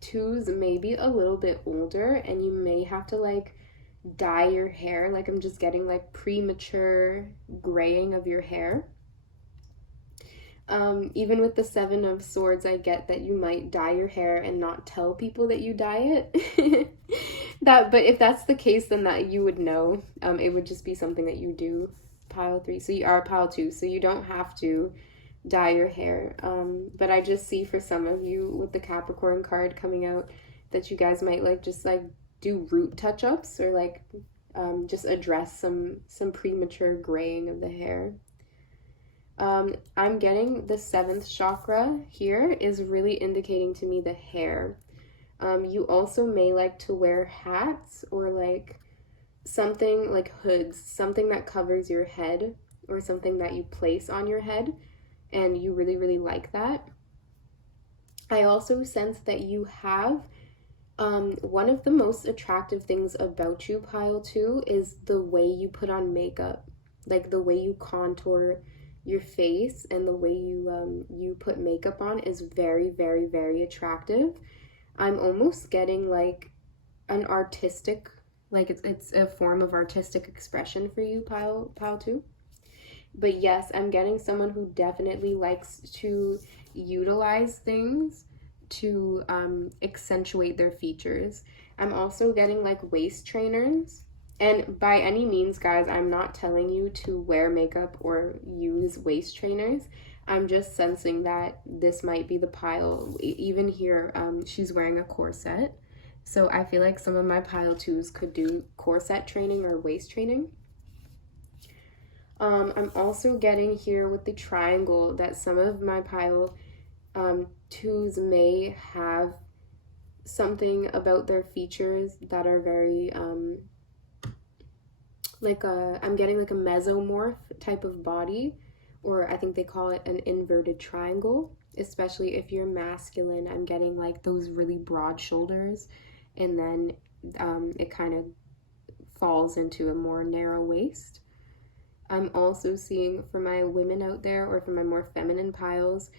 2s maybe a little bit older, and you may have to like dye your hair. Like, I'm just getting like premature graying of your hair. Even with the 7 of Swords, I get that you might dye your hair and not tell people that you dye it. But if that's the case, then that you would know. It would just be something that you do, pile 3. So you are pile 2, so you don't have to dye your hair. But I just see for some of you with the Capricorn card coming out that you guys might like just like do root touch-ups, or like just address some premature graying of the hair. I'm getting the 7th chakra here is really indicating to me the hair. You also may like to wear hats or like something like hoods, something that covers your head or something that you place on your head, and you really, really like that. I also sense that you have one of the most attractive things about you, pile 2, is the way you put on makeup, like the way you contour your face and the way you put makeup on is very, very, very attractive. I'm almost getting like an artistic, like it's a form of artistic expression for you, pile 2. But yes, I'm getting someone who definitely likes to utilize things to accentuate their features. I'm also getting like waist trainers. And by any means, guys, I'm not telling you to wear makeup or use waist trainers. I'm just sensing that this might be the pile. Even here, she's wearing a corset. So I feel like some of my pile 2s could do corset training or waist training. I'm also getting here with the triangle that some of my pile 2s may have something about their features that are very I'm getting like a mesomorph type of body, or I think they call it an inverted triangle, especially if you're masculine. I'm getting like those really broad shoulders, and then it kind of falls into a more narrow waist. I'm also seeing for my women out there, or for my more feminine piles,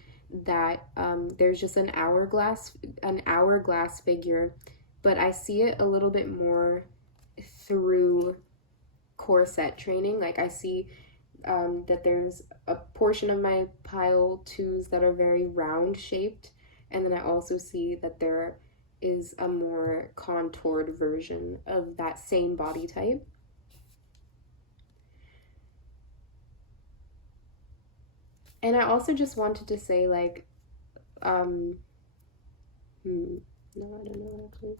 that there's just an hourglass figure, but I see it a little bit more through corset training. Like I see that there's a portion of my pile 2s that are very round shaped, and then I also see that there is a more contoured version of that same body type. And I also just wanted to say, like, no, I don't know actually.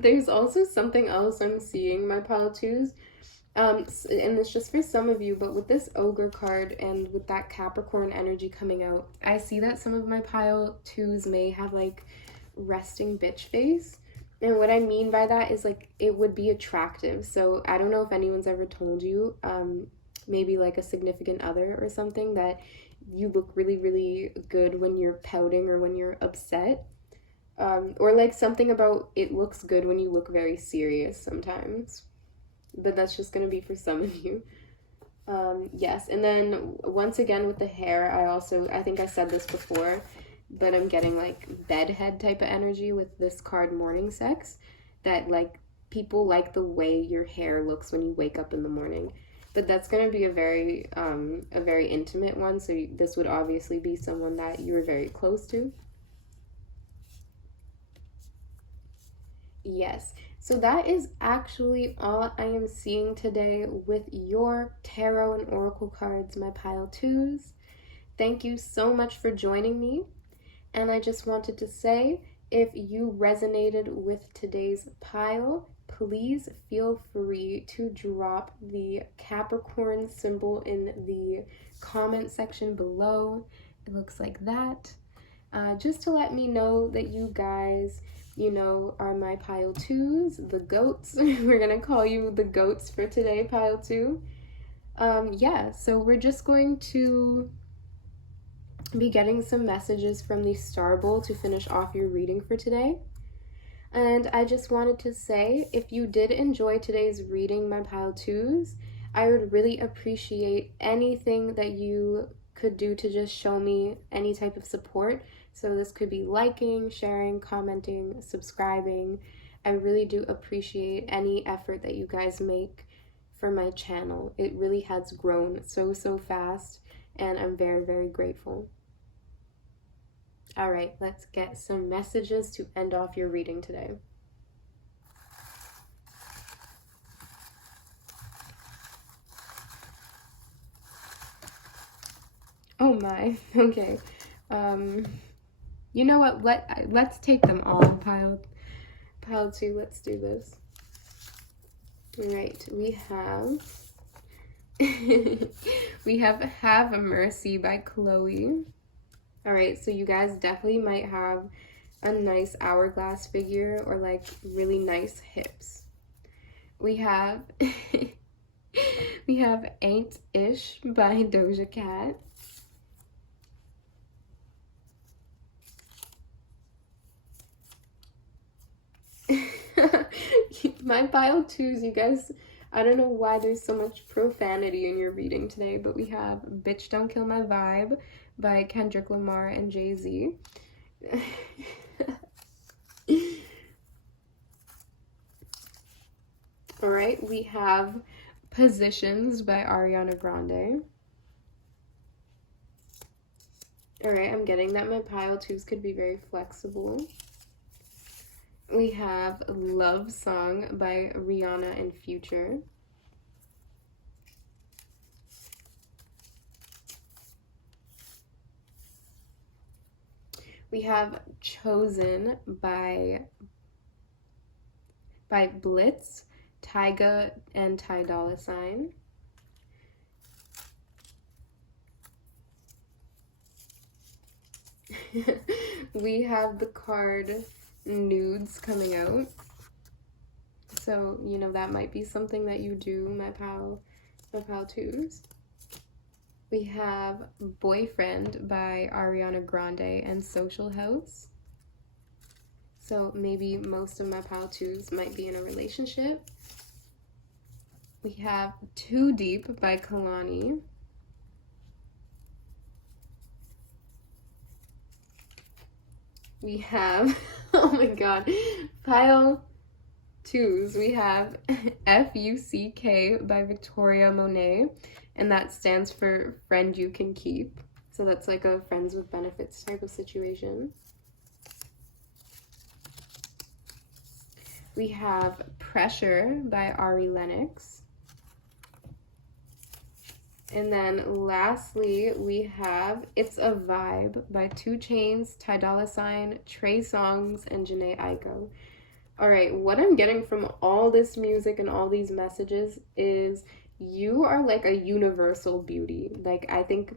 There's also something else I'm seeing, my pile 2s. And it's just for some of you, but with this ogre card and with that Capricorn energy coming out, I see that some of my pile 2s may have like resting bitch face. And what I mean by that is like it would be attractive. So I don't know if anyone's ever told you, maybe like a significant other or something, that you look really, really good when you're pouting or when you're upset. Or like something about it looks good when you look very serious sometimes. But that's just going to be for some of you. Yes, and then once again with the hair, I think I said this before, but I'm getting like bedhead type of energy with this card, Morning Sex, that like people like the way your hair looks when you wake up in the morning. But that's going to be a very intimate one, so this would obviously be someone that you're very close to. Yes, so that is actually all I am seeing today with your tarot and oracle cards, my pile 2s. Thank you so much for joining me. And I just wanted to say, if you resonated with today's pile, please feel free to drop the Capricorn symbol in the comment section below. It looks like that. Just to let me know that you guys, are my pile 2s, the goats. We're gonna call you the goats for today, pile 2. Yeah, so we're just going to be getting some messages from the Star Bowl to finish off your reading for today. And I just wanted to say, if you did enjoy today's reading, my pile 2s, I would really appreciate anything that you could do to just show me any type of support. So this could be liking, sharing, commenting, subscribing. I really do appreciate any effort that you guys make for my channel. It really has grown so fast, and I'm very, very grateful. All right, let's get some messages to end off your reading today. Oh my, okay. You know what? Let's take them all. Pile 2. Let's do this. All right. We have a Mercy by Chloe. All right. So you guys definitely might have a nice hourglass figure or like really nice hips. We have we have Ain't Ish by Doja Cat. My pile 2s, you guys, I don't know why there's so much profanity in your reading today, but we have Bitch Don't Kill My Vibe by Kendrick Lamar and Jay-Z. All right, we have Positions by Ariana Grande. All right, I'm getting that my pile 2s could be very flexible. We have Love Song by Rihanna and Future. We have Chosen by Blitz, Tyga, and Ty Dolla $ign. We have the card Nudes coming out. So, you know, that might be something that you do, my pal 2s. We have Boyfriend by Ariana Grande and Social House. So maybe most of my pal 2s might be in a relationship. We have Too Deep by Kalani. We have, oh my god, pile 2s. We have FUCK by Victoria Monet, and that stands for Friend You Can Keep. So that's like a friends with benefits type of situation. We have Pressure by Ari Lennox. And then lastly, we have It's a Vibe by 2 Chainz, Ty Dolla $ign, Trey Songz, and Jhené Aiko. All right, what I'm getting from all this music and all these messages is you are like a universal beauty. Like, I think,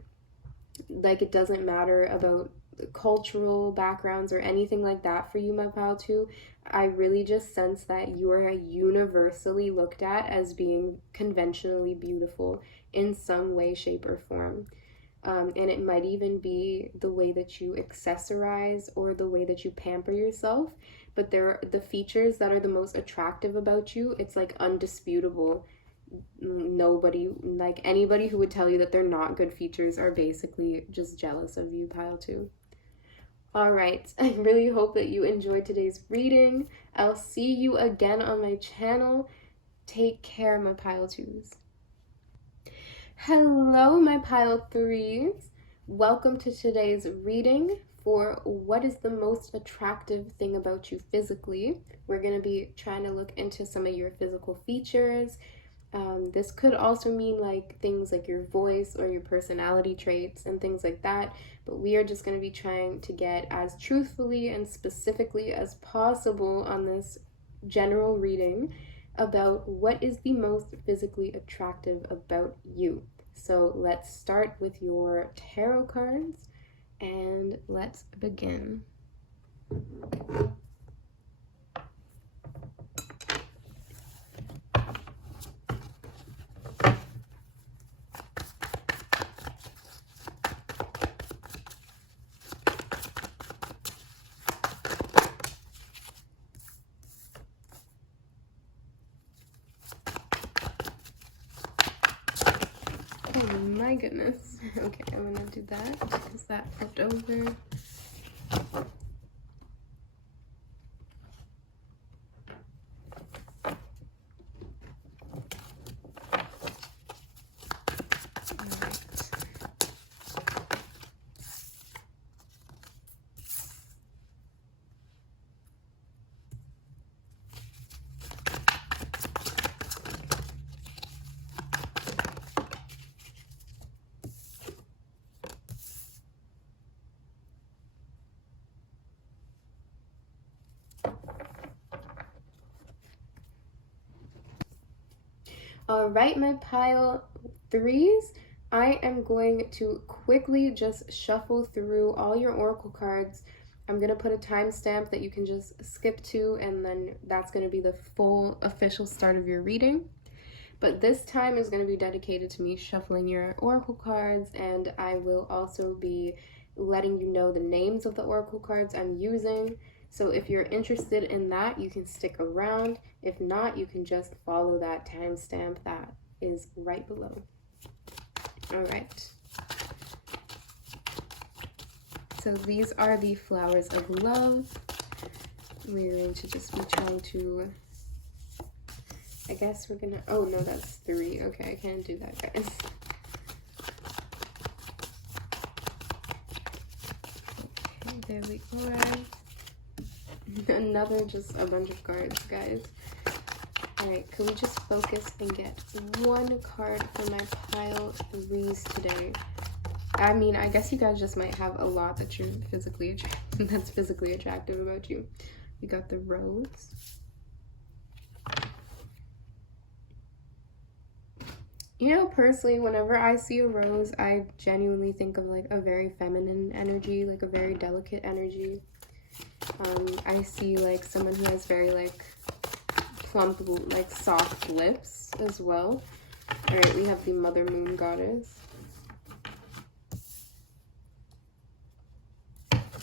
like, it doesn't matter about cultural backgrounds or anything like that for you, my pal 2. I really just sense that you are universally looked at as being conventionally beautiful in some way, shape, or form. And it might even be the way that you accessorize or the way that you pamper yourself. But the features that are the most attractive about you, it's like undisputable. Nobody, like anybody who would tell you that they're not good features are basically just jealous of you, pile 2. All right, I really hope that you enjoyed today's reading. I'll see you again on my channel. Take care, my pile 2s. Hello, my pile 3s. Welcome to today's reading for what is the most attractive thing about you physically. We're going to be trying to look into some of your physical features. This could also mean like things like your voice or your personality traits and things like that, but we are just going to be trying to get as truthfully and specifically as possible on this general reading about what is the most physically attractive about you. So let's start with your tarot cards and let's begin. Oh my goodness. Okay, I'm gonna do that because that flipped over. All right, my pile 3s, I am going to quickly just shuffle through all your oracle cards. I'm going to put a timestamp that you can just skip to, and then that's going to be the full official start of your reading. But this time is going to be dedicated to me shuffling your oracle cards, and I will also be letting you know the names of the oracle cards I'm using. So if you're interested in that, you can stick around. If not, you can just follow that timestamp that is right below. All right. So these are the flowers of love. We're going to just be trying to, I guess we're gonna, oh no, that's 3. Okay, I can't do that, guys. Okay, there we go, guys. Another, just a bunch of cards, guys. Alright, can we just focus and get one card for my pile 3s today? I mean, I guess you guys just might have a lot that you're physically that's physically attractive about you. We got the rose. You know, personally, whenever I see a rose, I genuinely think of like a very feminine energy, like a very delicate energy. I see like someone who has very like plump, like soft lips as well. All right, we have the Mother Moon Goddess.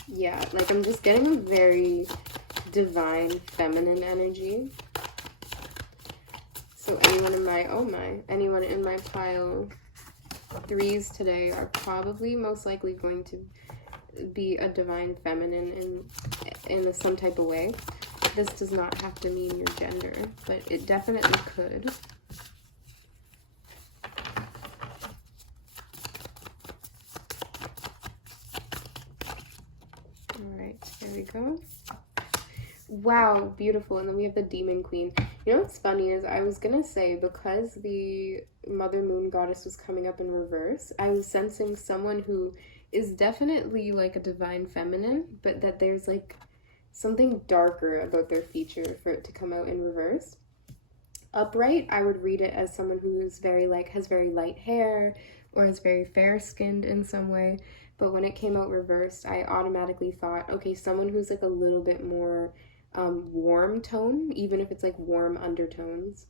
Yeah, like I'm just getting a very divine feminine energy. So anyone in my pile 3s today are probably most likely going to be a divine feminine in some type of way. This does not have to mean your gender, but it definitely could. All right, there we go. Wow, beautiful. And then we have the Demon Queen. You know what's funny is I was gonna say, because the Mother Moon Goddess was coming up in reverse, I was sensing someone who is definitely like a divine feminine, but that there's like something darker about their feature for it to come out in reverse. Upright, I would read it as someone who is very like, has very light hair or is very fair-skinned in some way. But when it came out reversed, I automatically thought, okay, someone who's like a little bit more warm tone, even if it's like warm undertones.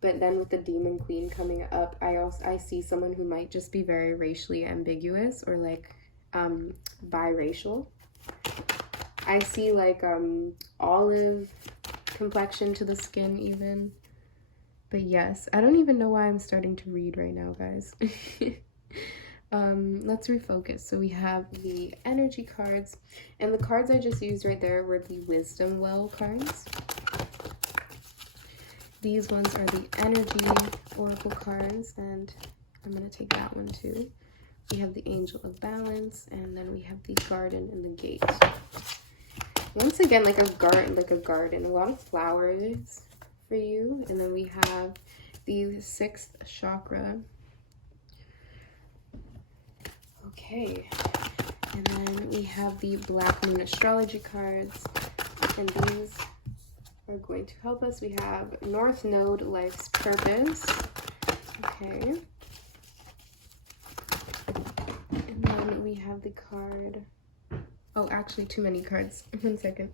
But then with the Demon Queen coming up, I see someone who might just be very racially ambiguous or like biracial. I see like olive complexion to the skin even. But yes, I don't even know why I'm starting to read right now, guys. Let's refocus. So we have the energy cards, and the cards I just used right there were the Wisdom Well cards. These ones are the energy oracle cards, and I'm going to take that one too. We have the Angel of Balance, and then we have the Garden and the Gate. Once again, like a garden, a lot of flowers for you. And then we have the 6th chakra. Okay, and then we have the Black Moon astrology cards, and these are going to help us. We have North Node, Life's Purpose. Okay, and then we have the card, oh, actually too many cards. 1 second.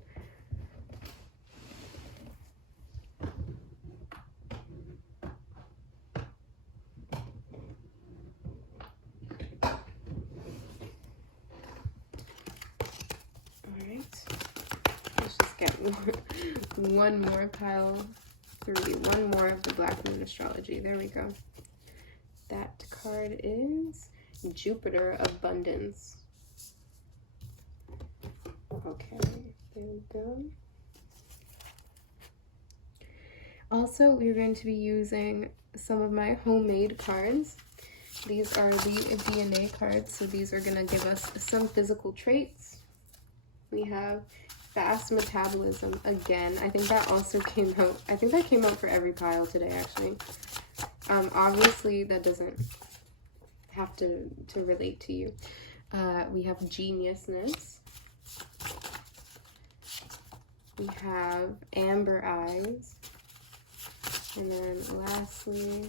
One more pile 3, one more of the Black Moon astrology. There we go. That card is Jupiter Abundance. Okay, there we go. Also, we're going to be using some of my homemade cards. These are the DNA cards, so these are going to give us some physical traits. We have fast metabolism again. I think that also came out. I think that came out for every pile today, actually. Obviously, that doesn't have to relate to you. We have geniusness. We have amber eyes. And then lastly,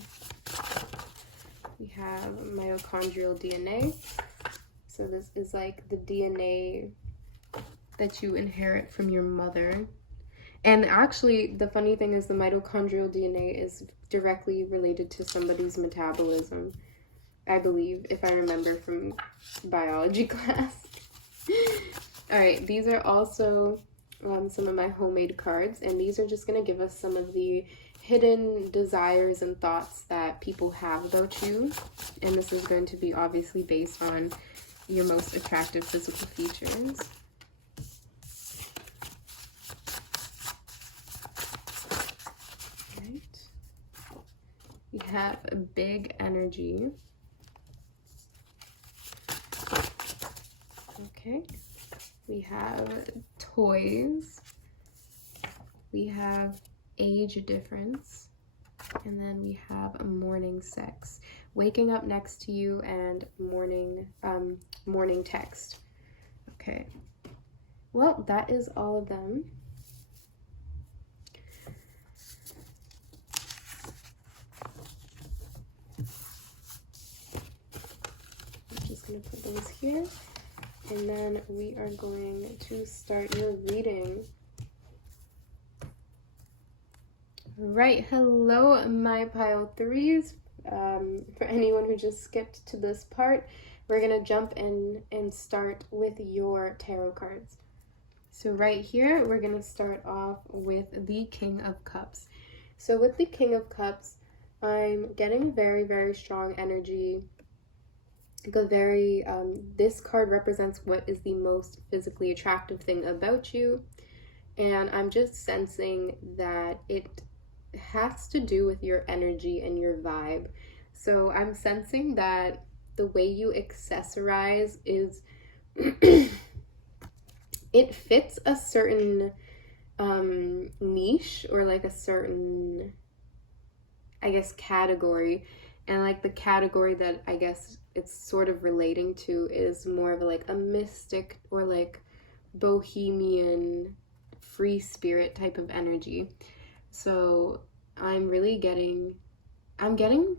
we have mitochondrial DNA. So this is like the DNA that you inherit from your mother. And actually, the funny thing is the mitochondrial DNA is directly related to somebody's metabolism, I believe, if I remember from biology class. All right, these are also some of my homemade cards, and these are just going to give us some of the hidden desires and thoughts that people have about you. And this is going to be obviously based on your most attractive physical features. We have a big energy. Okay. We have toys. We have age difference. And then we have morning sex. Waking up next to you and morning text. Okay. Well, that is all of them. Going to put those here, and then we are going to start your reading. Right, hello my pile threes. For anyone who just skipped to this part, we're going to jump in and start with your tarot cards. So right here, we're going to start off with the King of Cups. So with the King of Cups, I'm getting very, very strong energy. This card represents what is the most physically attractive thing about you, and I'm just sensing that it has to do with your energy and your vibe. So I'm sensing that the way you accessorize is it fits a certain niche, or like a certain, I guess, category. And like the category that I guess it's sort of relating to is more of like a mystic or like bohemian free spirit type of energy. So I'm getting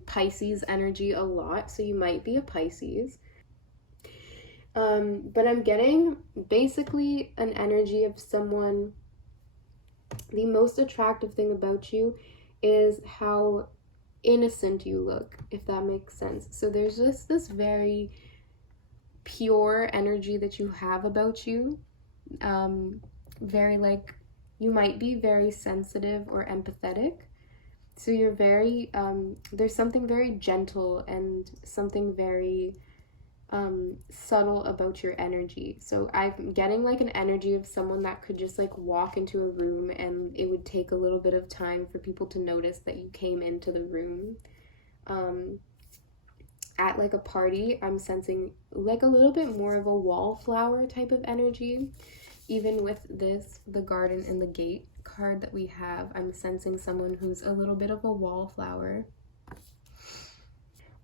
Pisces energy a lot, so you might be a Pisces. But I'm getting basically an energy of someone, the most attractive thing about you is how innocent you look, if that makes sense. So there's just this very pure energy that you have about you. Very like, you might be very sensitive or empathetic. So you're very, there's something very gentle and something very subtle about your energy. So I'm getting like an energy of someone that could just like walk into a room and it would take a little bit of time for people to notice that you came into the room. At like a party, I'm sensing like a little bit more of a wallflower type of energy. Even with this, the Garden and the Gate card that we have, I'm sensing someone who's a little bit of a wallflower.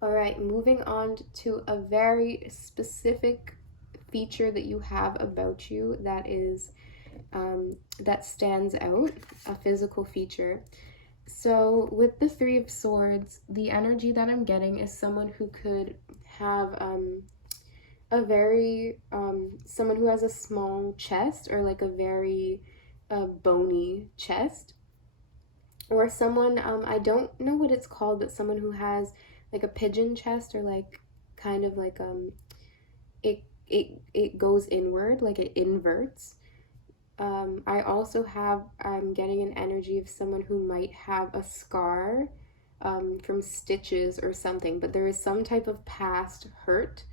All right, moving on to a very specific feature that you have about you that is that stands out, a physical feature. So with the Three of Swords, the energy that I'm getting is someone who could have someone who has a small chest, or like a very bony chest, or someone, I don't know what it's called, but someone who has like a pigeon chest, or like kind of like it goes inward, like it inverts. I'm getting an energy of someone who might have a scar from stitches or something, but there is some type of past hurt,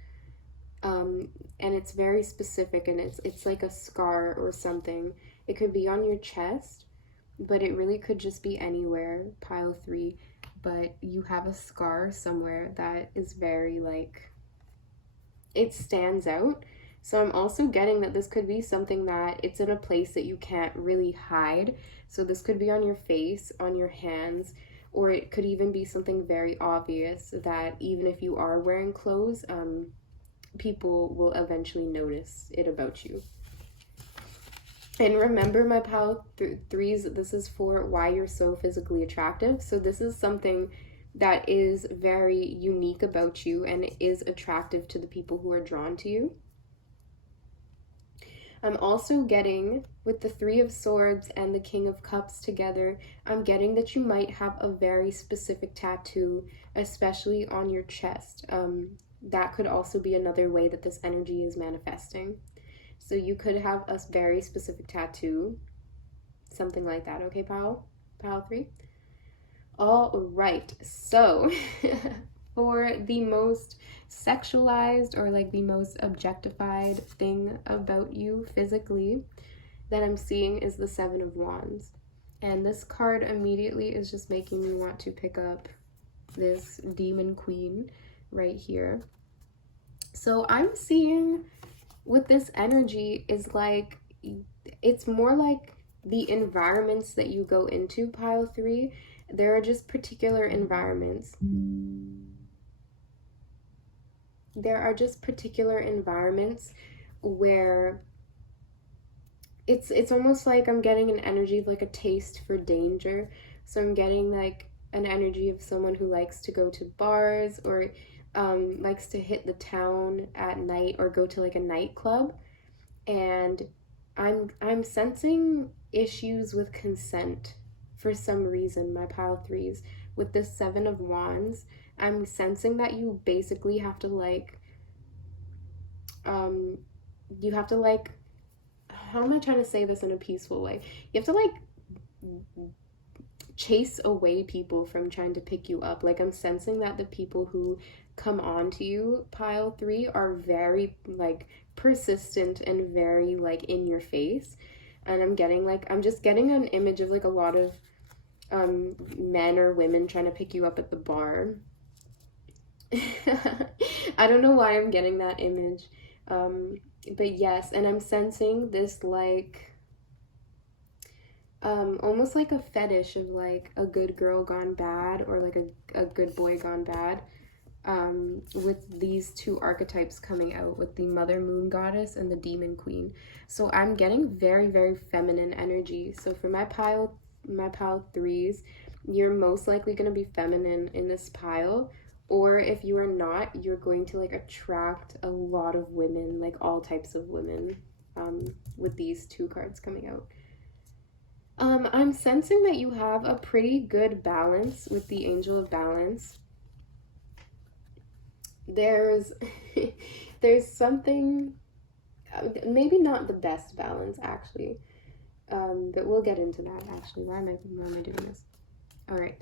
and it's very specific, and it's like a scar or something. It could be on your chest, but it really could just be anywhere, pile 3. But you have a scar somewhere that is very like, it stands out. So I'm also getting that this could be something that it's in a place that you can't really hide. So this could be on your face, on your hands, or it could even be something very obvious that even if you are wearing clothes, people will eventually notice it about you. And remember, my pile threes, this is for why you're so physically attractive. So this is something that is very unique about you and is attractive to the people who are drawn to you. I'm also getting, with the Three of Swords and the King of Cups together, I'm getting that you might have a very specific tattoo, especially on your chest. That could also be another way that this energy is manifesting. So you could have a very specific tattoo, something like that. Okay, pile 3? All right, so for the most sexualized or like the most objectified thing about you physically that I'm seeing is the Seven of Wands. And this card immediately is just making me want to pick up this Demon Queen right here. So I'm seeing with this energy is like, it's more like the environments that you go into, pile 3. There are just particular environments. There are just particular environments where it's almost like I'm getting an energy of like a taste for danger. So I'm getting like an energy of someone who likes to go to bars or likes to hit the town at night or go to like a nightclub. And I'm sensing issues with consent for some reason, my pile 3s. With this Seven of Wands, I'm sensing that you basically have to like, you have to like, how am I trying to say this in a peaceful way? You have to like chase away people from trying to pick you up. Like I'm sensing that the people who come on to you, pile 3, are very like persistent and very like in your face. And I'm just getting an image of like a lot of men or women trying to pick you up at the bar. I don't know why I'm getting that image. But yes, and I'm sensing this like almost like a fetish of like a good girl gone bad or like a good boy gone bad, with these two archetypes coming out, with the Mother Moon Goddess and the Demon Queen. So I'm getting very, very feminine energy. So for my pile 3s, you're most likely going to be feminine in this pile. Or if you are not, you're going to like attract a lot of women, like all types of women, with these two cards coming out. I'm sensing that you have a pretty good balance with the Angel of Balance. There's something, maybe not the best balance actually, but we'll get into that actually. Why am I doing this? All right.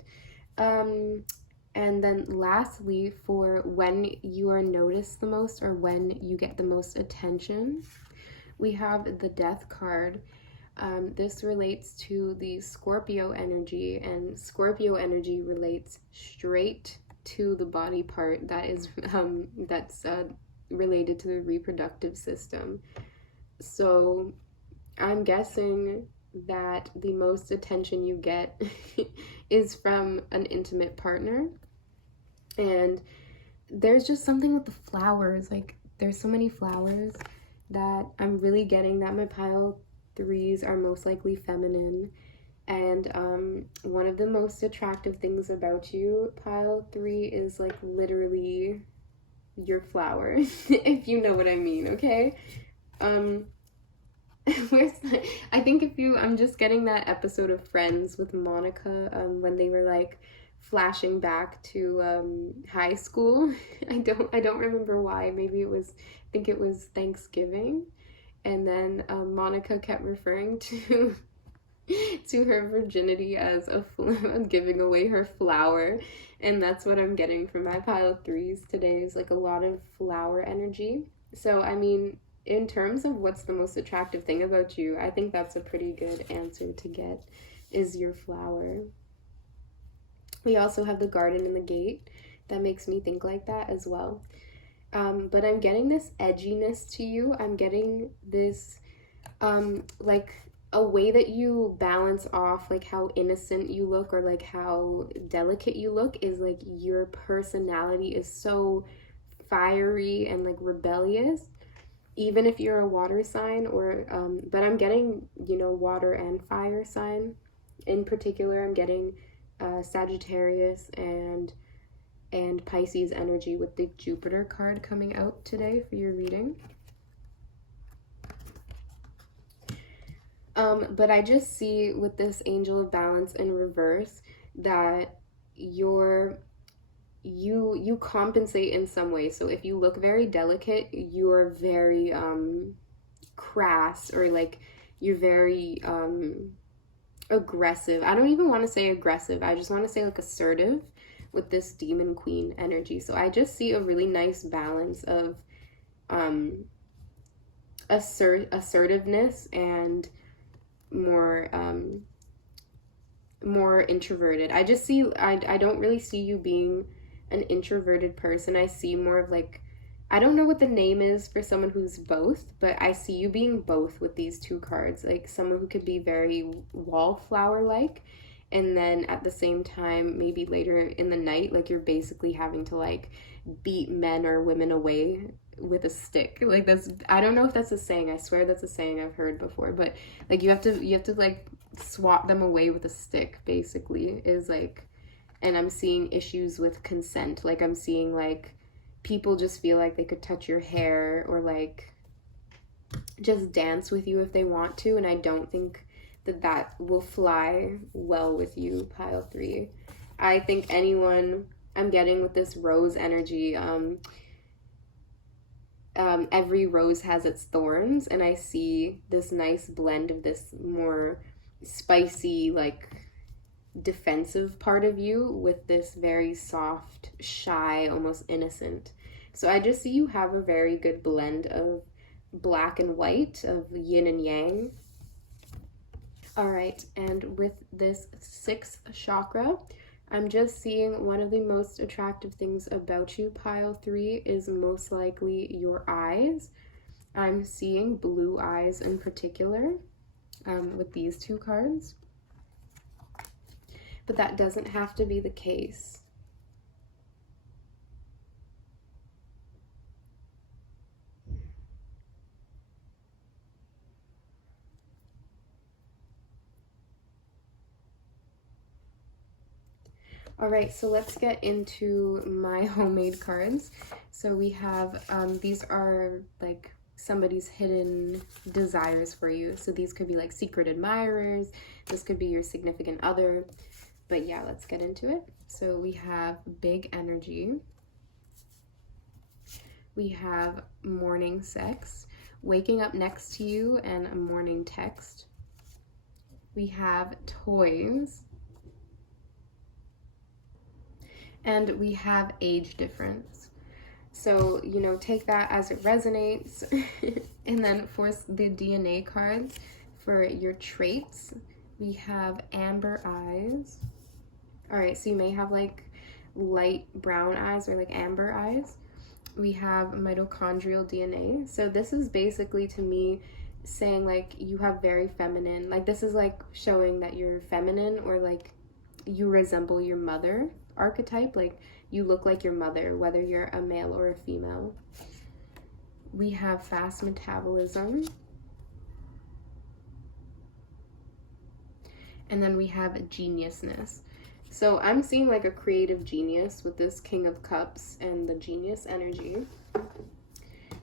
And then lastly, for when you are noticed the most or when you get the most attention, we have the Death card. This relates to the Scorpio energy, and Scorpio energy relates straight to the body part that is that's related to the reproductive system. So I'm guessing that the most attention you get is from an intimate partner. And there's just something with the flowers, like there's so many flowers that I'm really getting that my pile 3s are most likely feminine. And one of the most attractive things about you, pile 3, is like literally your flower, if you know what I mean, okay? I think I'm just getting that episode of Friends with Monica, when they were like flashing back to high school. I don't remember why. Maybe I think it was Thanksgiving, and then Monica kept referring to her virginity as giving away her flower, and that's what I'm getting from my pile 3s today, is like a lot of flower energy. So I mean, in terms of what's the most attractive thing about you, I think that's a pretty good answer to get, is your flower. We also have the Garden and the Gate. That makes me think like that as well. But I'm getting this edginess to you. I'm getting this like a way that you balance off like how innocent you look or like how delicate you look, is like your personality is so fiery and like rebellious. even if you're a water sign, or but I'm getting, you know, water and fire sign. In particular, I'm getting Sagittarius and Pisces energy with the Jupiter card coming out today for your reading. But I just see with this Angel of Balance in reverse that you compensate in some way. So if you look very delicate, you're very crass, or like you're very aggressive. I don't even want to say aggressive. I just want to say like assertive with this Demon Queen energy. So I just see a really nice balance of assertiveness and more more introverted. I just see I don't really see you being an introverted person. I see more of like, I don't know what the name is for someone who's both, but I see you being both with these two cards. Like someone who could be very wallflower like, and then at the same time, maybe later in the night, like you're basically having to like beat men or women away with a stick. Like that's, I don't know if that's a saying. I swear that's a saying I've heard before, but like you have to like swat them away with a stick, basically, is like. And I'm seeing issues with consent. Like I'm seeing like people just feel like they could touch your hair or like just dance with you if they want to, and I don't think that that will fly well with you, pile 3. I think anyone I'm getting with this rose energy, every rose has its thorns, and I see this nice blend of this more spicy, like defensive part of you with this very soft, shy, almost innocent. So I just see you have a very good blend of black and white, of yin and yang. All right, and with this 6th chakra, I'm just seeing one of the most attractive things about you, pile 3, is most likely your eyes. I'm seeing blue eyes in particular with these two cards. But that doesn't have to be the case. All right, so let's get into my homemade cards. So we have, these are like somebody's hidden desires for you. So these could be like secret admirers. This could be your significant other. But yeah, let's get into it. So we have big energy. We have morning sex, waking up next to you, and a morning text. We have toys. And we have age difference. So, you know, take that as it resonates. And then for the DNA cards, for your traits, we have amber eyes. All right, so you may have like light brown eyes or like amber eyes. We have mitochondrial DNA. So this is basically, to me, saying like you have very feminine, like this is like showing that you're feminine, or like you resemble your mother archetype, like you look like your mother, whether you're a male or a female. We have fast metabolism. And then we have geniusness. So I'm seeing like a creative genius with this King of Cups and the genius energy.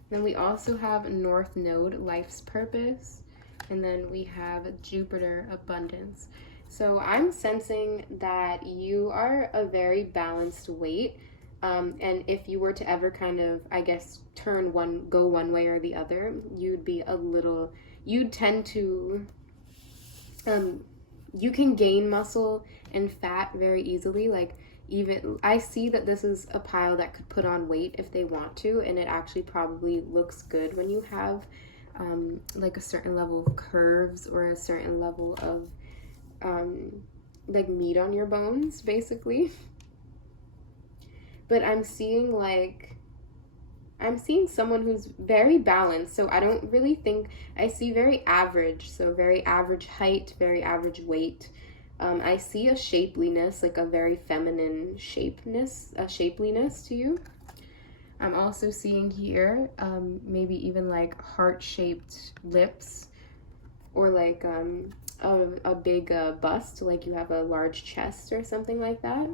Then we also have North Node, life's purpose. And then we have Jupiter, abundance. So I'm sensing that you are a very balanced weight. And if you were to ever kind of, I guess, go one way or the other, you'd tend to, you can gain muscle and fat very easily. Like, even I see that this is a pile that could put on weight if they want to, and it actually probably looks good when you have like a certain level of curves or a certain level of like meat on your bones, basically. But I'm seeing someone who's very balanced. So I don't really think, I see very average. So very average height, very average weight. I see a shapeliness, like a very feminine shapeliness to you. I'm also seeing here maybe even like heart-shaped lips, or like a big bust, like you have a large chest or something like that.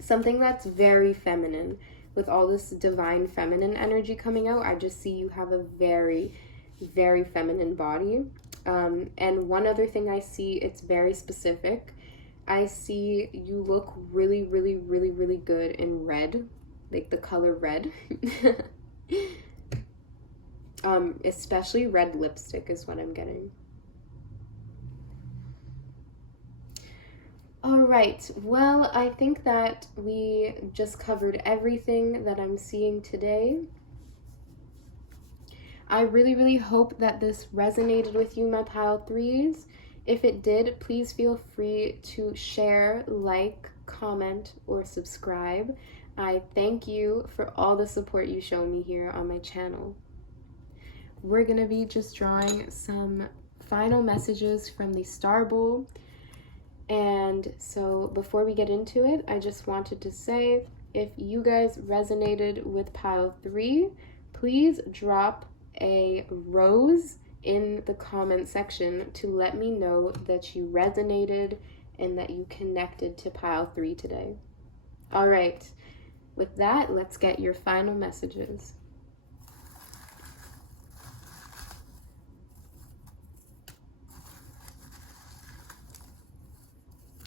Something that's very feminine. With all this divine feminine energy coming out, I just see you have a very, very feminine body. And one other thing I see, it's very specific. I see you look really, really, really, really good in red, like the color red. Especially red lipstick is what I'm getting. All right, well, I think that we just covered everything that I'm seeing today. I really, really hope that this resonated with you, my pile threes. If it did, please feel free to share, like, comment, or subscribe. I thank you for all the support you show me here on my channel. We're gonna be just drawing some final messages from the Star Bowl. And so before we get into it, I just wanted to say, if you guys resonated with pile 3, please drop a rose in the comment section to let me know that you resonated and that you connected to pile 3 today. All right, with that, let's get your final messages.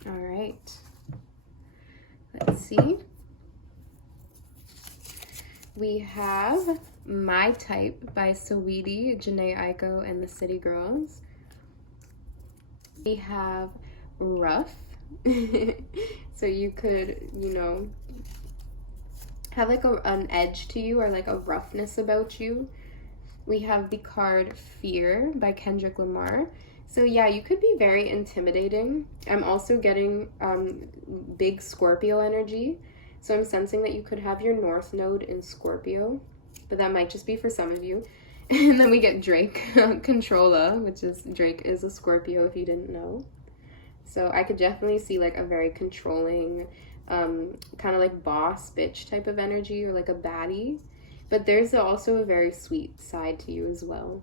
All right, let's see. We have My Type by Saweetie, Janae Aiko, and the City Girls. We have Rough. So you could, you know, have like an edge to you, or like a roughness about you. We have the card Fear by Kendrick Lamar. So yeah, you could be very intimidating. I'm also getting big Scorpio energy. So I'm sensing that you could have your North Node in Scorpio, but that might just be for some of you. And then we get Drake, Controlla, which is, Drake is a Scorpio if you didn't know. So I could definitely see like a very controlling, kind of like boss bitch type of energy, or like a baddie. But there's also a very sweet side to you as well.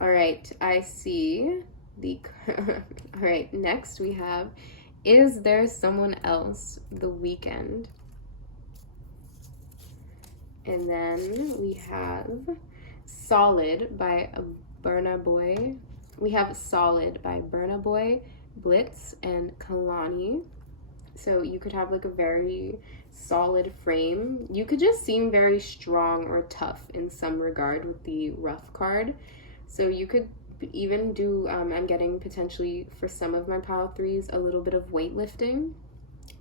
All right, I see the, all right, next we have Is There Someone Else, The Weekend. And then we have Solid by Burna Boy. We have Solid by Burna Boy, Blitz, and Kalani. So you could have like a very solid frame. You could just seem very strong or tough in some regard with the Rough card. So you could even do, I'm getting potentially for some of my pile threes, a little bit of weightlifting.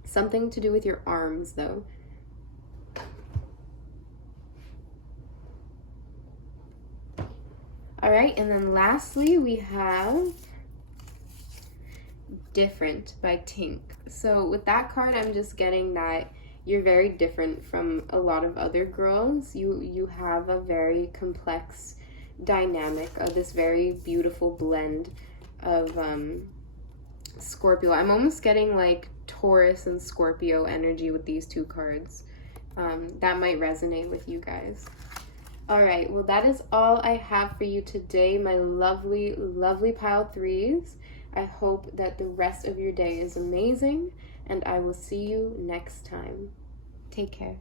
Something to do with your arms though. All right, and then lastly we have Different by Tink. So with that card, I'm just getting that you're very different from a lot of other girls. You have a very complex dynamic of this very beautiful blend of Scorpio. I'm almost getting like Taurus and Scorpio energy with these two cards. That might resonate with you guys. All right, well, that is all I have for you today, my lovely, lovely pile threes. I hope that the rest of your day is amazing, and I will see you next time. Take care.